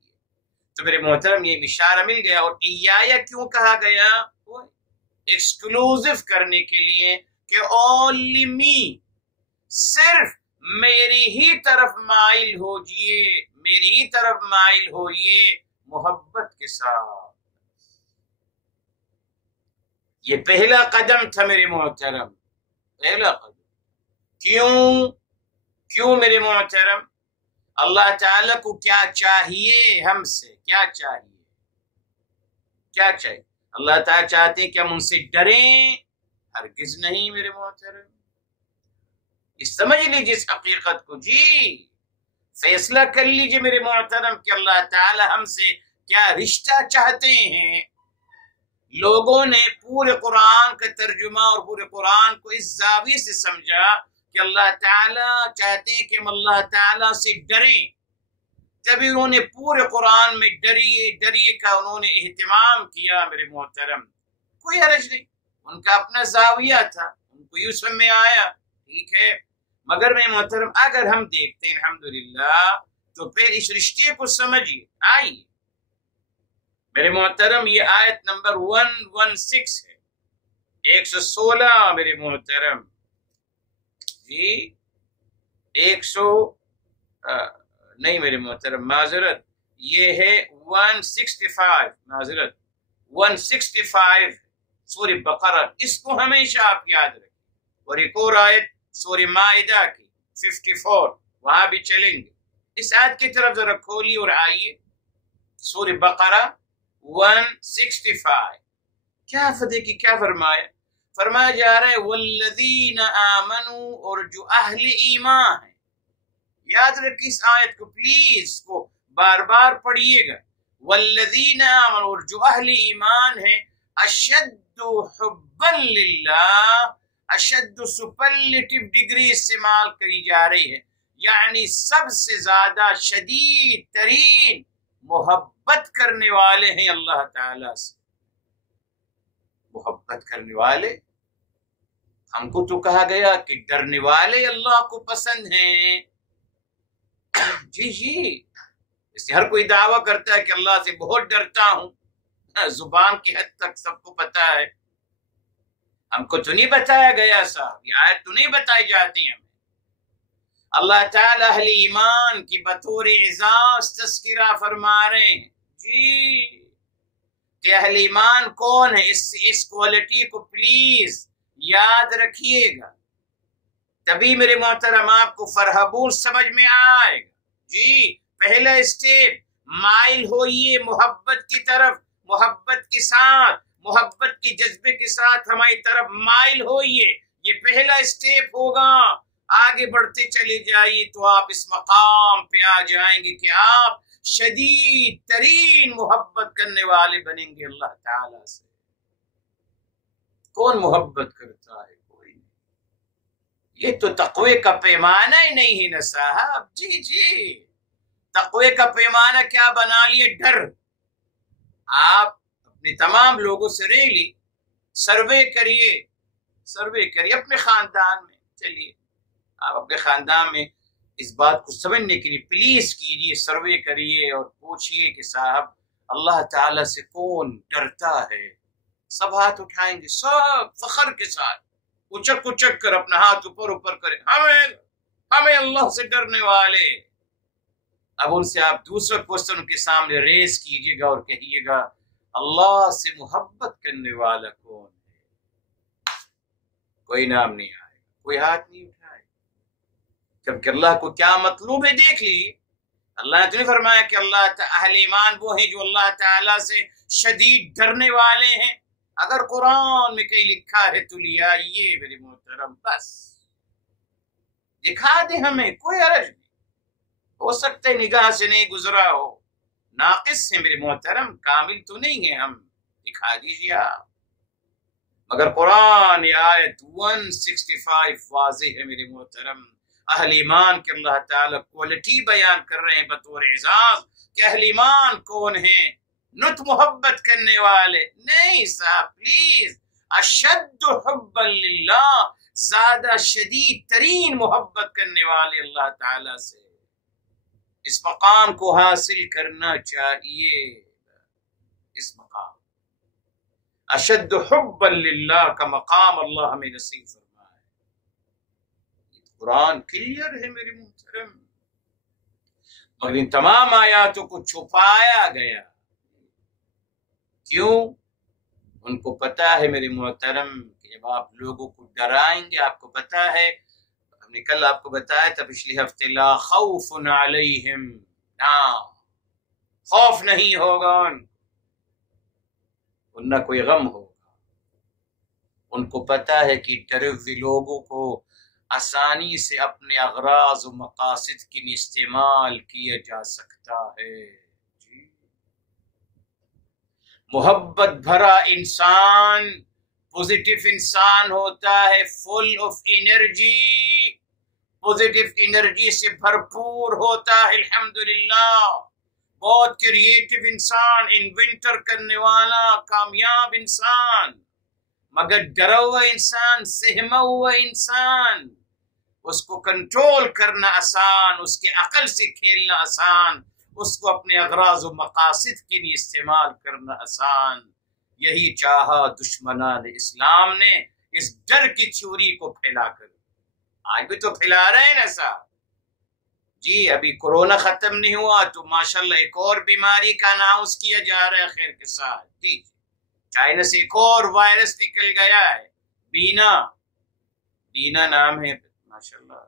تو میرے محترم یہ اشارہ مل گیا، اور ایایا کیوں کہا گیا؟ ایکسکلوزیو کرنے کے لیے کہ اونلی می، صرف میری ہی طرف مائل ہوجئے، میری ہی طرف مائل ہوئیے محبت کے ساتھ۔ یہ پہلا قدم تھا میرے محترم، پہلا قدم۔ کیوں میرے محترم؟ اللہ تعالیٰ کو کیا چاہیے ہم سے؟ کیا چاہیے؟ کیا چاہیے؟ اللہ تعالیٰ چاہتے ہیں کہ ہم ان سے ڈریں؟ ہرگز نہیں میرے محترم۔ اس سمجھ لیجیے اس حقیقت کو، جی فیصلہ کر لیجیے میرے محترم کہ اللہ تعالیٰ ہم سے کیا رشتہ چاہتے ہیں۔ لوگوں نے پورے قرآن کا ترجمہ اور پورے قرآن کو اس زاویے سے سمجھا کہ اللہ تعالیٰ چاہتے ہیں کہ ہم اللہ تعالیٰ سے ڈریں، تبھی انہوں نے پورے قرآن میں ڈریے کا انہوں نے اہتمام کیا میرے محترم۔ کوئی حرج نہیں، ان کا اپنا زاویہ تھا، ان کو یوں سمجھ میں آیا، ٹھیک ہے۔ مگر میرے محترم اگر ہم دیکھتے ہیں الحمدللہ تو پھر اس رشتے کو سمجھیے۔ آئیے میرے محترم، یہ آیت نمبر 116 ہے، 116 میرے محترم، جی 100 نہیں میرے محترم، معذرت، یہ ہے 165، معذرت 165 سورہ بقرہ، اس کو ہمیشہ آپ یاد رکھیں۔ اور ایک اور آیت سورہ مائدہ کی 54، وہاں بھی چلیں گے۔ اس آیت کی طرف ذرا کھولی اور آئیے، سورہ بقرہ 165، کیا فتح کی کیا فرمایا جا رہا ہے؟ والذین آمنوا، اور جو اہل ایمان ہیں، یاد رکھیں اس آیت کو پلیز، کو بار بار پڑھیے گا۔ والذین آمنوا، اور جو اہل ایمان ہیں، اشد حبا للہ، اشد سپرلیٹو ڈگری استعمال کری جا رہی ہے، یعنی سب سے زیادہ شدید ترین محبت کرنے والے ہیں اللہ تعالیٰ سے۔ محبت کرنے والے، ہم کو تو کہا گیا کہ ڈرنے والے اللہ کو پسند ہیں۔ جی اس لیے ہر کوئی دعویٰ کرتا ہے کہ اللہ سے بہت ڈرتا ہوں، زبان کی حد تک سب کو پتا ہے۔ ہم کو تو نہیں بتایا گیا صاحب، یہ آیت تو نہیں بتائی جاتی ہمیں۔ اللہ تعالیٰ اہل ایمان کی بطور اعزاز تذکرہ فرما رہے ہیں، جی کہ اہل ایمان کون ہے، اس کوالٹی کو پلیز یاد رکھیے گا، تبھی میرے محترم آپ کو فرحبون سمجھ میں آئے گا۔ جی پہلا اسٹیپ، مائل ہوئیے محبت کی طرف، محبت کے ساتھ، محبت کے جذبے کے ساتھ ہماری طرف مائل ہوئیے، یہ پہلا اسٹیپ ہوگا۔ آگے بڑھتے چلے جائیے تو آپ اس مقام پہ آ جائیں گے کہ آپ شدید ترین محبت کرنے والے بنیں گے اللہ تعالیٰ سے۔ کون محبت کرتا ہے؟ کوئی نہیں۔ یہ تو تقوی کا پیمانہ ہی نہیں ہے نا صاحب۔ جی تقوی کا پیمانہ کیا بنا لیے؟ ڈر۔ آپ اپنے تمام لوگوں سے ریلی سروے کریے اپنے خاندان میں. چلیے آپ اپنے خاندان میں اس بات کو سمجھنے کے لیے پلیز کیجیے، سروے کریے اور پوچھئے کہ صاحب اللہ تعالیٰ سے کون ڈرتا ہے. سب ہاتھ اٹھائیں گے، سب فخر کے ساتھ اچک کر اپنا ہاتھ اوپر کریں، ہمیں اللہ سے ڈرنے والے. اب ان سے آپ دوسرا کوشچن ان کے سامنے ریز کیجیے گا اور کہیے گا اللہ سے محبت کرنے والا کون ہے؟ کوئی نام نہیں آئے، کوئی ہاتھ نہیں اٹھائے. جبکہ اللہ کو کیا مطلوب ہے دیکھ لیجیے. اللہ نے تو نہیں فرمایا کہ اہل ایمان وہ ہیں جو اللہ تعالیٰ سے شدید ڈرنے والے ہیں. اگر قرآن میں کہیں لکھا ہے تو لے آئیے میرے محترم، بس دکھا دیں ہمیں، کوئی حرج نہیں. ہو سکتا ہے نگاہ سے نہیں گزرا ہو، ناقص ہے میرے محترم، کامل تو نہیں ہے ہم، دکھا دیجیے آپ. مگر قرآن آیت 165 واضح ہے میرے محترم. اہل ایمان کے اللہ تعالیٰ کوالٹی بیان کر رہے ہیں بطور اعزاز کہ اہل ایمان کون ہیں. نت محبت کرنے والے نہیں صاحب، پلیز. اشد حبا للہ، زیادہ شدید ترین محبت کرنے والے اللہ تعالیٰ سے. اس مقام کو حاصل کرنا چاہیے. اس مقام اشد حبا للہ کا مقام اللہ ہمیں نصیب فرمائے. قرآن کلیئر ہے میرے محترم، مگر ان تمام آیاتوں کو چھپایا گیا. کیوں؟ ان کو پتا ہے میرے محترم کہ جب آپ لوگوں کو ڈرائیں گے، آپ کو پتا ہے، ہم نے کل آپ کو بتایا تھا پچھلے ہفتے، لا خوف علیہم، خوف نہیں ہوگا ان نہ کوئی غم ہوگا. ان کو پتا ہے کہ ڈرے ہوئے لوگوں کو آسانی سے اپنے اغراض و مقاصد کے لیے استعمال کیا جا سکتا ہے. محبت بھرا انسان پوزیٹیو انسان ہوتا ہے، full of energy, positive energy سے بھرپور ہوتا ہے. الحمدللہ بہت کریٹو انسان، انوینٹر کرنے والا کامیاب انسان. مگر ڈرا ہوا انسان، سہما ہوا انسان، اس کو کنٹرول کرنا آسان، اس کے عقل سے کھیلنا آسان، اس کو اپنے اغراض و مقاصد کے لیے استعمال کرنا آسان. یہی چاہا دشمنان اسلام نے اس ڈر کی تھیوری کو پھیلا کر. آج بھی تو پھیلا رہے ہیں نا صاحب. جی ابھی کورونا ختم نہیں ہوا تو ماشاءاللہ ایک اور بیماری کا اناؤنس کیا جا رہا ہے خیر کے ساتھ. جی چائنا سے ایک اور وائرس نکل گیا ہے، بینا نام ہے. ماشاءاللہ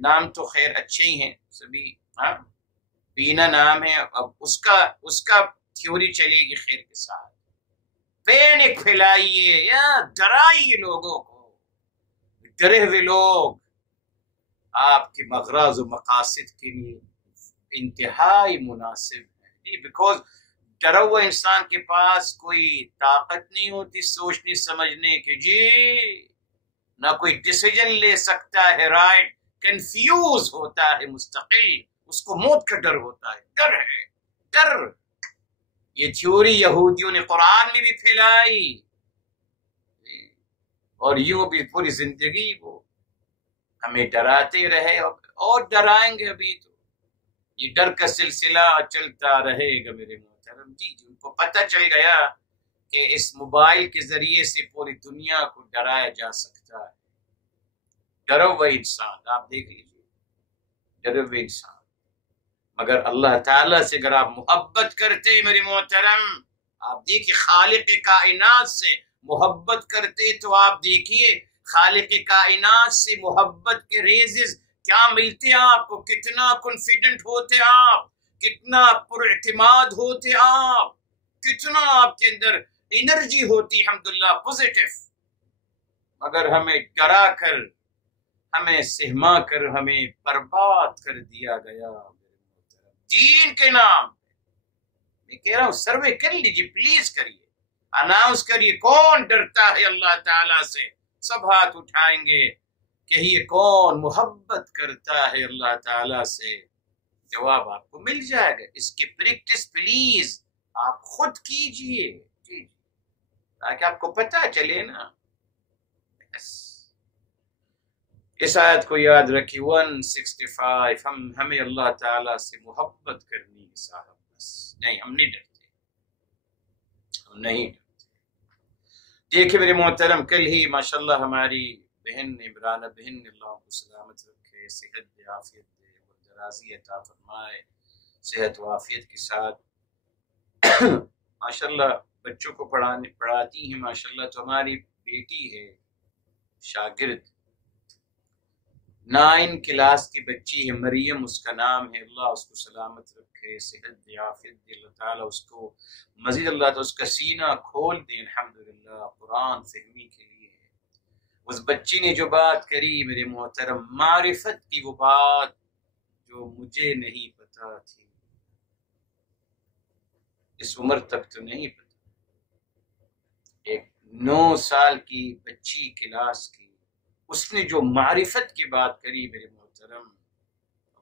نام تو خیر اچھے ہی ہیں سبھی، ہاں بینا نام ہے. اب اس کا تھیوری چلے گی خیر کے ساتھ. پینک پھیلائیے یا ڈرائیے لوگوں کو. ڈرے ہوئے لوگ آپ کے مغرض و مقاصد کے لیے انتہائی مناسب ہے. بیکاز ڈرا ہوا انسان کے پاس کوئی طاقت نہیں ہوتی سوچنے سمجھنے کی، جی نہ کوئی ڈیسیجن لے سکتا ہے، رائٹ، کنفیوز ہوتا ہے مستقل، اس کو موت کا ڈر ہوتا ہے. ڈر ہے، ڈر. یہ تھیوری یہودیوں نے قرآن میں بھی پھیلائی اور یوں بھی پوری زندگی وہ ہمیں ڈراتے رہے اور ڈرائیں گے. ابھی تو یہ ڈر کا سلسلہ چلتا رہے گا میرے محترم. جی ان کو پتہ چل گیا کہ اس موبائل کے ذریعے سے پوری دنیا کو ڈرایا جا سکتا ہے. ڈرو ہوئے انسان آپ دیکھ لیجیے، ڈرو ہوئے انسان. مگر اللہ تعالیٰ سے اگر آپ محبت کرتے میرے محترم، آپ دیکھیے خالق کائنات سے محبت کرتے تو آپ دیکھیے خالق کائنات سے محبت کے ریزز کیا ملتے آپ کو. کتنا کنفیڈنٹ ہوتے آپ، کتنا پر اعتماد ہوتے آپ، کتنا آپ کے اندر انرجی ہوتی الحمدللہ پوزیٹیو. مگر ہمیں ڈرا کر، ہمیں سہما کر ہمیں برباد کر دیا گیا دین کے نام. میں کہہ رہا ہوں سروے کر لیجیے، پلیز کریے، اناؤنس کریے کون ڈرتا ہے اللہ تعالیٰ سے. سب ہاتھ اٹھائیں گے کہ یہ کون محبت کرتا ہے اللہ تعالیٰ سے. جواب آپ کو مل جائے گا. اس کی پریکٹس پلیز آپ خود کیجئے. جی تاکہ آپ کو پتہ چلے نا. اس آیت کو یاد رکھی 165. ہمیں اللہ تعالیٰ سے محبت کرنی ہے صاحب. بس نہیں، ہم نہیں ڈرتے، ہم نہیں ڈرتے. دیکھیں میرے محترم، کل ہی ماشاءاللہ ہماری بہن عمرانہ بہن نے اللہ کو سلامت رکھے، صحت دے، عافیت دے اور درازی عطا فرمائے، صحت و عافیت کے ساتھ ماشاءاللہ بچوں کو پڑھاتی ہیں ماشاءاللہ. تو ہماری بیٹی ہے شاگرد، 9 کلاس کی بچی ہے، مریم اس کا نام ہے. اللہ اس کو سلامت رکھے، صحت دے، عافیت دے. اللہ تعالیٰ اس کو مزید اللہ تو اس کا سینہ کھول دیں. الحمدللہ قرآن فہمی کے لیے ہے. اس بچی نے جو بات کری میرے محترم، معرفت کی، وہ بات جو مجھے نہیں پتا تھی، اس عمر تک تو نہیں پتا. ایک 9 سال کی بچی کلاس کی، اس نے جو معرفت کی بات کری میرے محترم،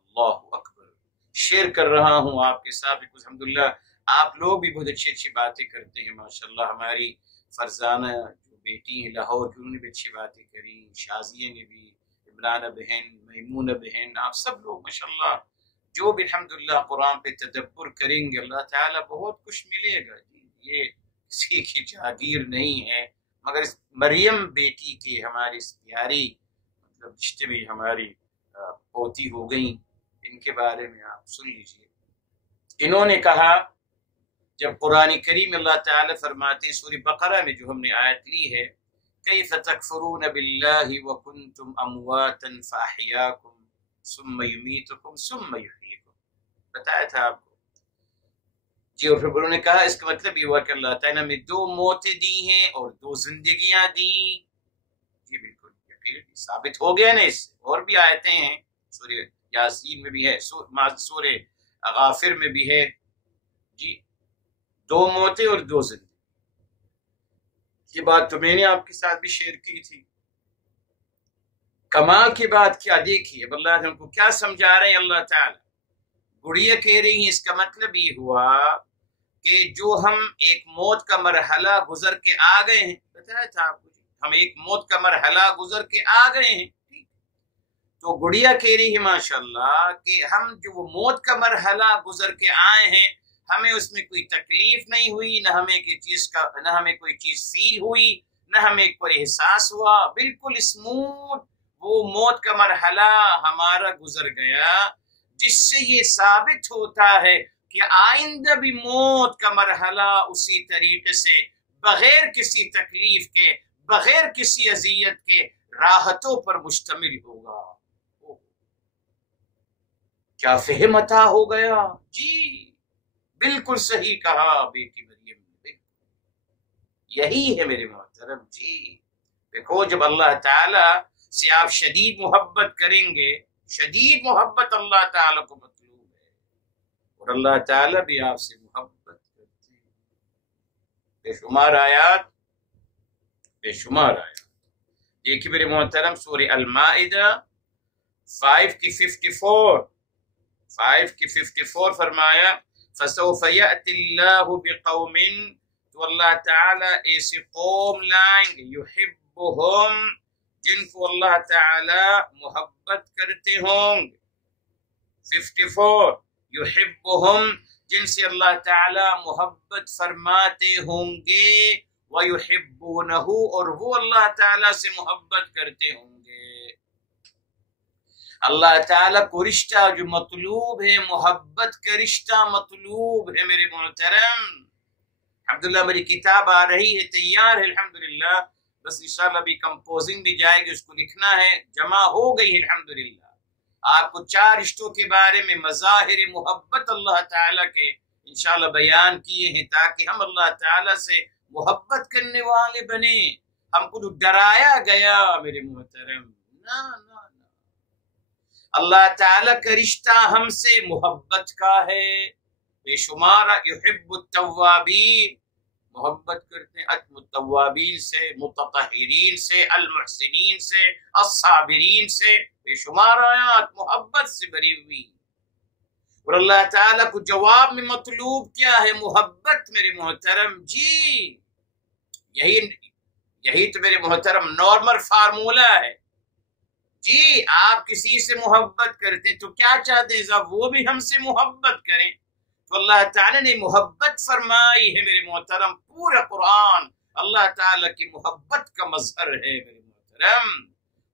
اللہ اکبر. شیئر کر رہا ہوں آپ کے ساتھ. الحمدللہ آپ لوگ بھی بہت اچھی اچھی باتیں کرتے ہیں ماشاءاللہ. ہماری فرزانہ جو بیٹی ہیں لاہور کی، انہوں نے بھی اچھی باتیں کری، شازیہ نے بھی، عمرانہ بہن، میمونہ بہن، آپ سب لوگ ماشاءاللہ جو بھی الحمدللہ قرآن پہ تدبر کریں گے اللہ تعالیٰ بہت کچھ ملے گا. یہ کسی کی جاگیر نہیں ہے، مگر اس مریم بیٹی کی ہماری اس پیاری مطلب رشتے میں ہماری پوتی ہو گئیں. ان کے بارے میں آپ سن لیجئے. انہوں نے کہا، جب قرآن کریم اللہ تعالیٰ فرماتے ہیں سورہ بقرہ میں جو ہم نے آیت لی ہے، کیف تکفرون باللہ وکنتم امواتا فاحیاکم ثم یمیتکم ثم یحییکم، بتایا تھا آپ کو جی. اور پھر انہوں نے کہا اس کا مطلب یہ ہوا کہ اللہ تعالیٰ نے 2 موتیں دی ہیں اور 2 زندگیاں دیں. جی بالکل یقین ثابت ہو گیا نا. اس سے اور بھی آیتیں ہیں، سورہ یاسین میں بھی ہے، سورہ غافر میں بھی ہے جی. 2 موتیں اور 2 زندگی. یہ بات تو میں نے آپ کے ساتھ بھی شیئر کی تھی. کمال کی بات کیا دیکھیے، اب اللہ ہم کو کیا سمجھا رہے ہیں. اللہ تعالیٰ گڑیا کہہ رہی ہیں، اس کا مطلب یہ ہوا کہ جو ہم ایک موت کا مرحلہ گزر کے آ گئے ہیں، بتایا تھا آپ کو، ہم ایک موت کا مرحلہ گزر کے آ گئے ہیں. تو گڑیا کہہ رہی ہے ماشاءاللہ کہ ہم جو وہ موت کا مرحلہ گزر کے آئے ہیں، ہمیں اس میں کوئی تکلیف نہیں ہوئی، نہ ہمیں کوئی چیز فیل ہوئی، نہ ہمیں کوئی احساس ہوا. بالکل اسموتھ وہ موت کا مرحلہ ہمارا گزر گیا، جس سے یہ ثابت ہوتا ہے کہ آئندہ بھی موت کا مرحلہ اسی طریقے سے بغیر کسی تکلیف کے، بغیر کسی اذیت کے راحتوں پر مشتمل ہوگا. کیا فہم عطا ہو گیا؟ جی بالکل صحیح کہا بیٹی مریم نے. یہی ہے میرے محترم جی. دیکھو جب اللہ تعالی سے آپ شدید محبت کریں گے، شدید محبت اللہ تعالیٰ کو مطلوب ہے، اور اللہ تعالیٰ بھی آپ سے محبت کرتے ہیں. بے شمار آیات، بے شمار آیات. دیکھیے میرے محترم سورہ المائدہ 5 کی 54 فرمایا، فَسَوْفَ يَأْتِ اللَّهُ بِقَوْمٍ، تو اللہ تعالیٰ ایسے قوم لائیں گے، يُحِبُّهُمْ، جن کو اللہ تعالیٰ محبت کرتے ہوں گے. 54 يُحِبُّهُمْ، جن سے اللہ تعالیٰ محبت فرماتے ہوں گے، وَيُحِبُّونَهُ، اور وہ اللہ تعالیٰ سے محبت کرتے ہوں گے. اللہ تعالیٰ کو رشتہ جو مطلوب ہے، محبت کا رشتہ مطلوب ہے میرے محترم. الحمدللہ میری کتاب آ رہی ہے، تیار ہے الحمدللہ، بس انشاءاللہ بھی کمپوزنگ بھی جائے گی، اس کو لکھنا ہے، جمع ہو گئی ہے الحمدللہ. آپ کو 4 رشتوں کے بارے میں مظاہر محبت اللہ تعالیٰ کے انشاءاللہ بیان کیے ہیں، تاکہ ہم اللہ تعالیٰ سے محبت کرنے والے بنے. ہم کو ڈرایا گیا میرے محترم، نہ اللہ تعالیٰ کا رشتہ ہم سے محبت کا ہے. بے شمار یحب التوابین، محبت کرتے ہیں التوابین سے، متطہرین سے، المحسنین سے، الصابرین سے. بے شمار آیات محبت سے بھری ہوئی. اور اللہ تعالیٰ کو جواب میں مطلوب کیا ہے؟ محبت میرے محترم جی. یہی تو میرے محترم نارمل فارمولہ ہے جی. آپ کسی سے محبت کرتے تو کیا چاہتے ہیں صاحب وہ بھی ہم سے محبت کریں. تو اللہ تعالیٰ نے محبت فرمائی ہے میرے محترم. پورا قرآن اللہ تعالیٰ کی محبت کا مظہر ہے میرے محترم.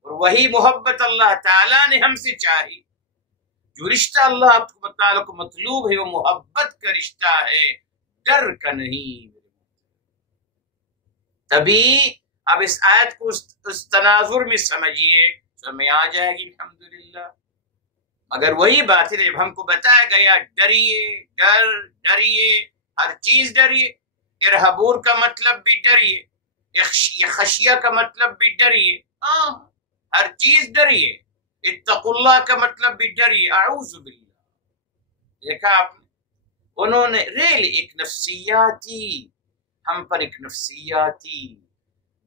اور وہی محبت اللہ تعالیٰ نے ہم سے چاہی. جو رشتہ اللہ تعالیٰ کو مطلوب ہے وہ محبت کا رشتہ ہے، ڈر کا نہیں. تبھی اب اس آیت کو اس تناظر میں سمجھیے، سمجھ آ جائے گی الحمدللہ. مگر وہی بات ہے جب ہم کو بتایا گیا ڈریے، ڈریے، ہر چیز ڈریے. ارہبور کا مطلب بھی ڈریے، خشیہ کا مطلب بھی ڈریے، ہر چیز ڈریے. اتقوا اللہ کا مطلب بھی ڈریے. اعوذ باللہ. دیکھا آپ نے انہوں نے ایک نفسیاتی ہم پر ایک نفسیاتی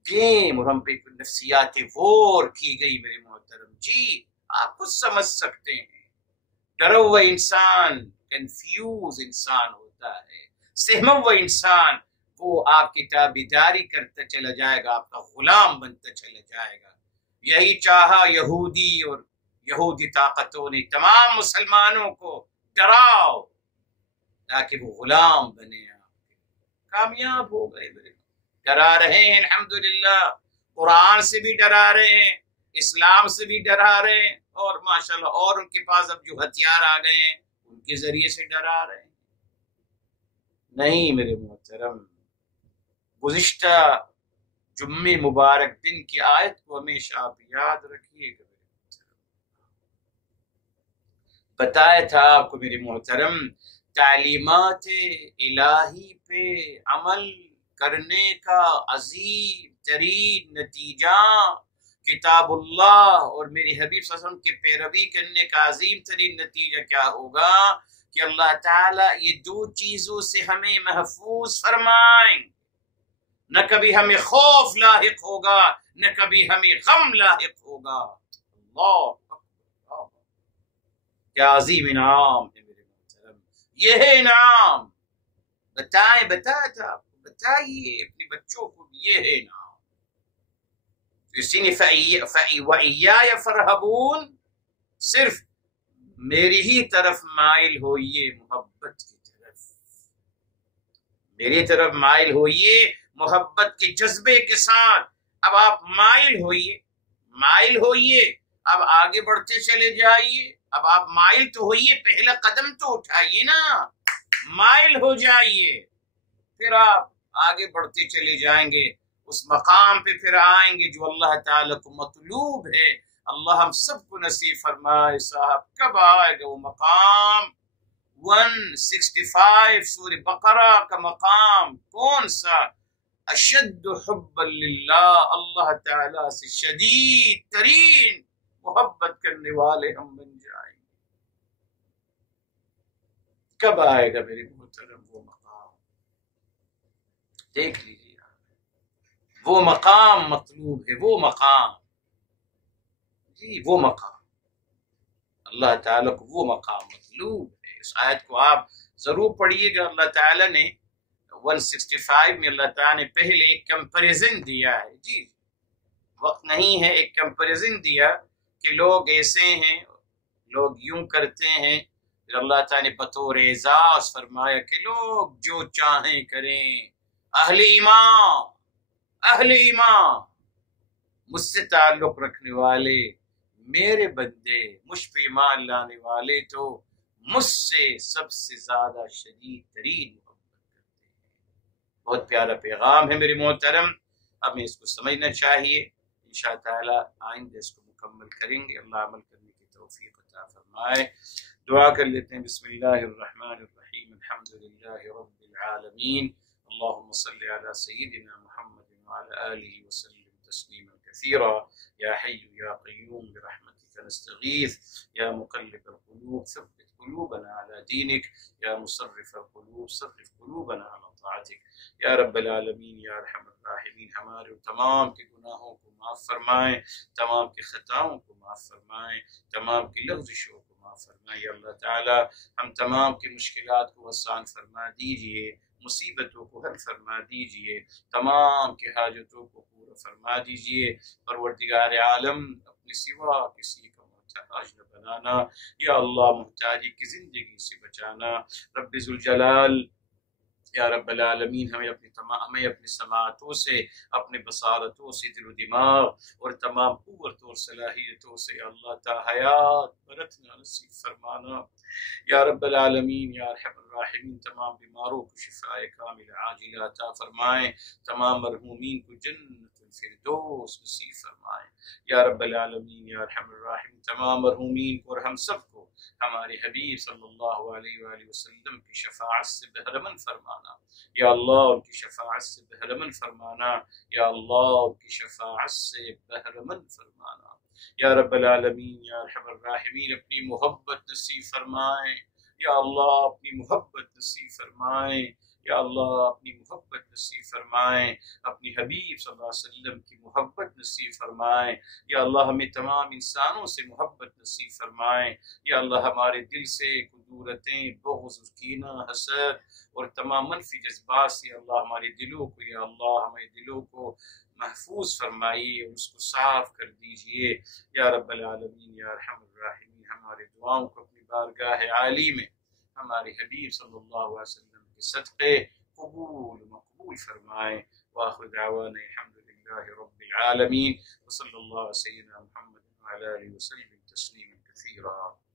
گیم اور ہم پہ ایک نفسیاتی وور کی گئی میرے محترم جی. آپ خود سمجھ سکتے ہیں ڈرا ہوا انسان کنفیوز انسان ہوتا ہے. سہما ہوا انسان وہ آپ کی تابعداری کرتا چلا جائے گا، آپ کا غلام بنتا چلا جائے گا. یہی چاہا یہودی اور یہودی طاقتوں نے تمام مسلمانوں کو ڈراؤ تاکہ وہ غلام بنے. کامیاب ہو گئے. ڈرا رہے ہیں الحمدللہ. قرآن سے بھی ڈرا رہے ہیں، اسلام سے بھی ڈرا رہے ہیں، اور ماشاءاللہ اور ان کے پاس اب جو ہتھیار آ گئے ہیں ان کے ذریعے سے ڈرا رہے ہیں. نہیں میرے محترم، گزشتہ جمعے مبارک دن کی آیت کو ہمیشہ آپ یاد رکھیے گا. بتایا تھا آپ کو میرے محترم تعلیمات الہی پہ عمل کرنے کا عظیم ترین نتیجہ کتاب اللہ اور میرے حبیب صلی اللہ علیہ وسلم کی پیروی کرنے کا عظیم ترین نتیجہ کیا ہوگا کہ اللہ تعالیٰ یہ دو چیزوں سے ہمیں محفوظ فرمائیں. نہ کبھی ہمیں خوف لاحق ہوگا، نہ کبھی ہمیں غم لاحق ہوگا. اللہ کیا عظیم انعام ہے میرے محترم. یہ ہے انعام. بتایا تھا آپ کو، بتائیے اپنے بچوں کو یہ ہے انعام. اسی نے وَإِيَّايَ فَارْهَبُونَ، صرف میری ہی طرف مائل ہوئیے، محبت کی طرف میری طرف مائل ہوئیے، محبت کے جذبے کے ساتھ. اب آپ مائل ہوئیے، اب آگے بڑھتے چلے جائیے. اب آپ مائل تو ہوئیے، پہلا قدم تو اٹھائیے نا، مائل ہو جائیے، پھر آپ آگے بڑھتے چلے جائیں گے. اس مقام پہ پھر آئیں گے جو اللہ تعالیٰ کو مطلوب ہے. اللہ ہم سب کو نصیب فرمائے. صاحب کب آئے گا وہ مقام؟ 165 سورہ بقرہ کا مقام. کون سا؟ اشد حب للہ، اللہ تعالیٰ سے شدید ترین محبت کرنے والے ہم بن جائیں گے. کب آئے گا میرے محترم وہ مقام؟ دیکھ لیجیے، وہ مقام مطلوب ہے. وہ مقام جی، وہ مقام اللہ تعالیٰ کو وہ مقام مطلوب ہے. اس آیت کو آپ ضرور پڑھیے گا. اللہ تعالیٰ نے 165 میں اللہ تعالیٰ نے پہلے ایک کمپیریزن دیا ہے. جی وقت نہیں ہے، ایک کمپیریزن دیا کہ لوگ ایسے ہیں، لوگ یوں کرتے ہیں. پھر اللہ تعالیٰ نے بطور اعزاز فرمایا کہ لوگ جو چاہیں کریں. اہل ایمان مجھ سے تعلق رکھنے والے میرے بندے، مجھ پہ ایمان لانے والے تو مجھ سے سب سے زیادہ شدید ترین محبت کرتے ہیں. بہت پیارا پیغام ہے میرے محترم. ہمیں اس کو سمجھنا چاہیے. انشاءاللہ تعالی آئندہ اس کو مکمل کریں گے. اللہ عمل کرنے کی توفیق عطا فرمائے. دعا کر لیتے ہیں. بسم اللہ الرحمن الرحیم. الحمدللہ رب العالمین. اللهم صل على سيدنا محمد وعلى آله وسلم تسليما كثيرا. يا حي يا قيوم برحمتك نستغيث. يا مقلب القلوب ثبت قلوبنا على دينك. يا مصرف القلوب صرف قلوبنا على طاعتك. یا رب العالمین یا ارحم الراحمین. ہمارے تمام کے گناہوں کو معاف فرمائیں، تمام کی خطاؤں کو معاف فرمائیں، تمام کی لغزشوں کو معاف فرمائیں. یا اللہ تعالی ہم تمام کی مشکلات کو آسان فرما دیجئے. مصیبتوں کو حل فرما دیجئے، تمام کے حاجتوں کو پورا فرما دیجئے۔ پروردگار عالم اپنے سوا کسی کا محتاج نہ بنانا، یا اللہ محتاجی کی زندگی سے بچانا۔ رب ذوالجلال یا رب العالمین ہمیں اپنی سماعتوں سے، اپنے بصارتوں سے، دل و دماغ اور تمام قوت اور صلاحیتوں سے اللہ تا حیات برتنا نصیب فرمانا۔ یا رب العالمین یا ارحم الراحمین تمام بیماروں کو شفاء کامل عاجلہ عطا فرمائیں، تمام مرحومین کو جنت الفردوس نصیب فرمائیں۔ یا رب العالمین یا ارحم الراحمین تمام مرحومین کو اور ہم سب کو ہمارے حبیب صلی اللہ علیہ وآلہ وسلم کی شفاعت سے بہرمند فرمانا۔ یا اللہ ان کی شفاعت سے بہرمند فرمانا، یا اللہ ان کی شفاعت سے بہرمند فرمانا۔ یا رب العالمین یا ارحم الراحمین اپنی محبت نصیب فرمائیں، یا اللہ اپنی محبت نصیب فرمائیں، یا اللہ اپنی محبت نصیب فرمائیں، اپنی حبیب صلی اللہ علیہ وسلم کی محبت نصیب فرمائیں۔ یا اللہ ہمیں تمام انسانوں سے محبت نصیب فرمائیں۔ یا اللہ ہمارے دل سے کدورتیں، بغض، کینہ، حسد اور تمام منفی جذبات سے اللہ ہمارے دلوں کو، یا اللہ ہمارے دلوں کو محفوظ فرمائیے اور اس کو صاف کر دیجئے۔ یا رب العالمین یا ارحم الراحمین ہمارے دعاؤں کو اپنی بارگاہ عالی میں ہمارے حبیب صلی اللہ علیہ وسلم کے صدقے قبول مقبول فرمائیں۔ وآخر دعوانا الحمدللہ رب العالمین، وصلی اللہ علیہ سیدنا محمد وعلى آله وسلم تسلیما کثیرا۔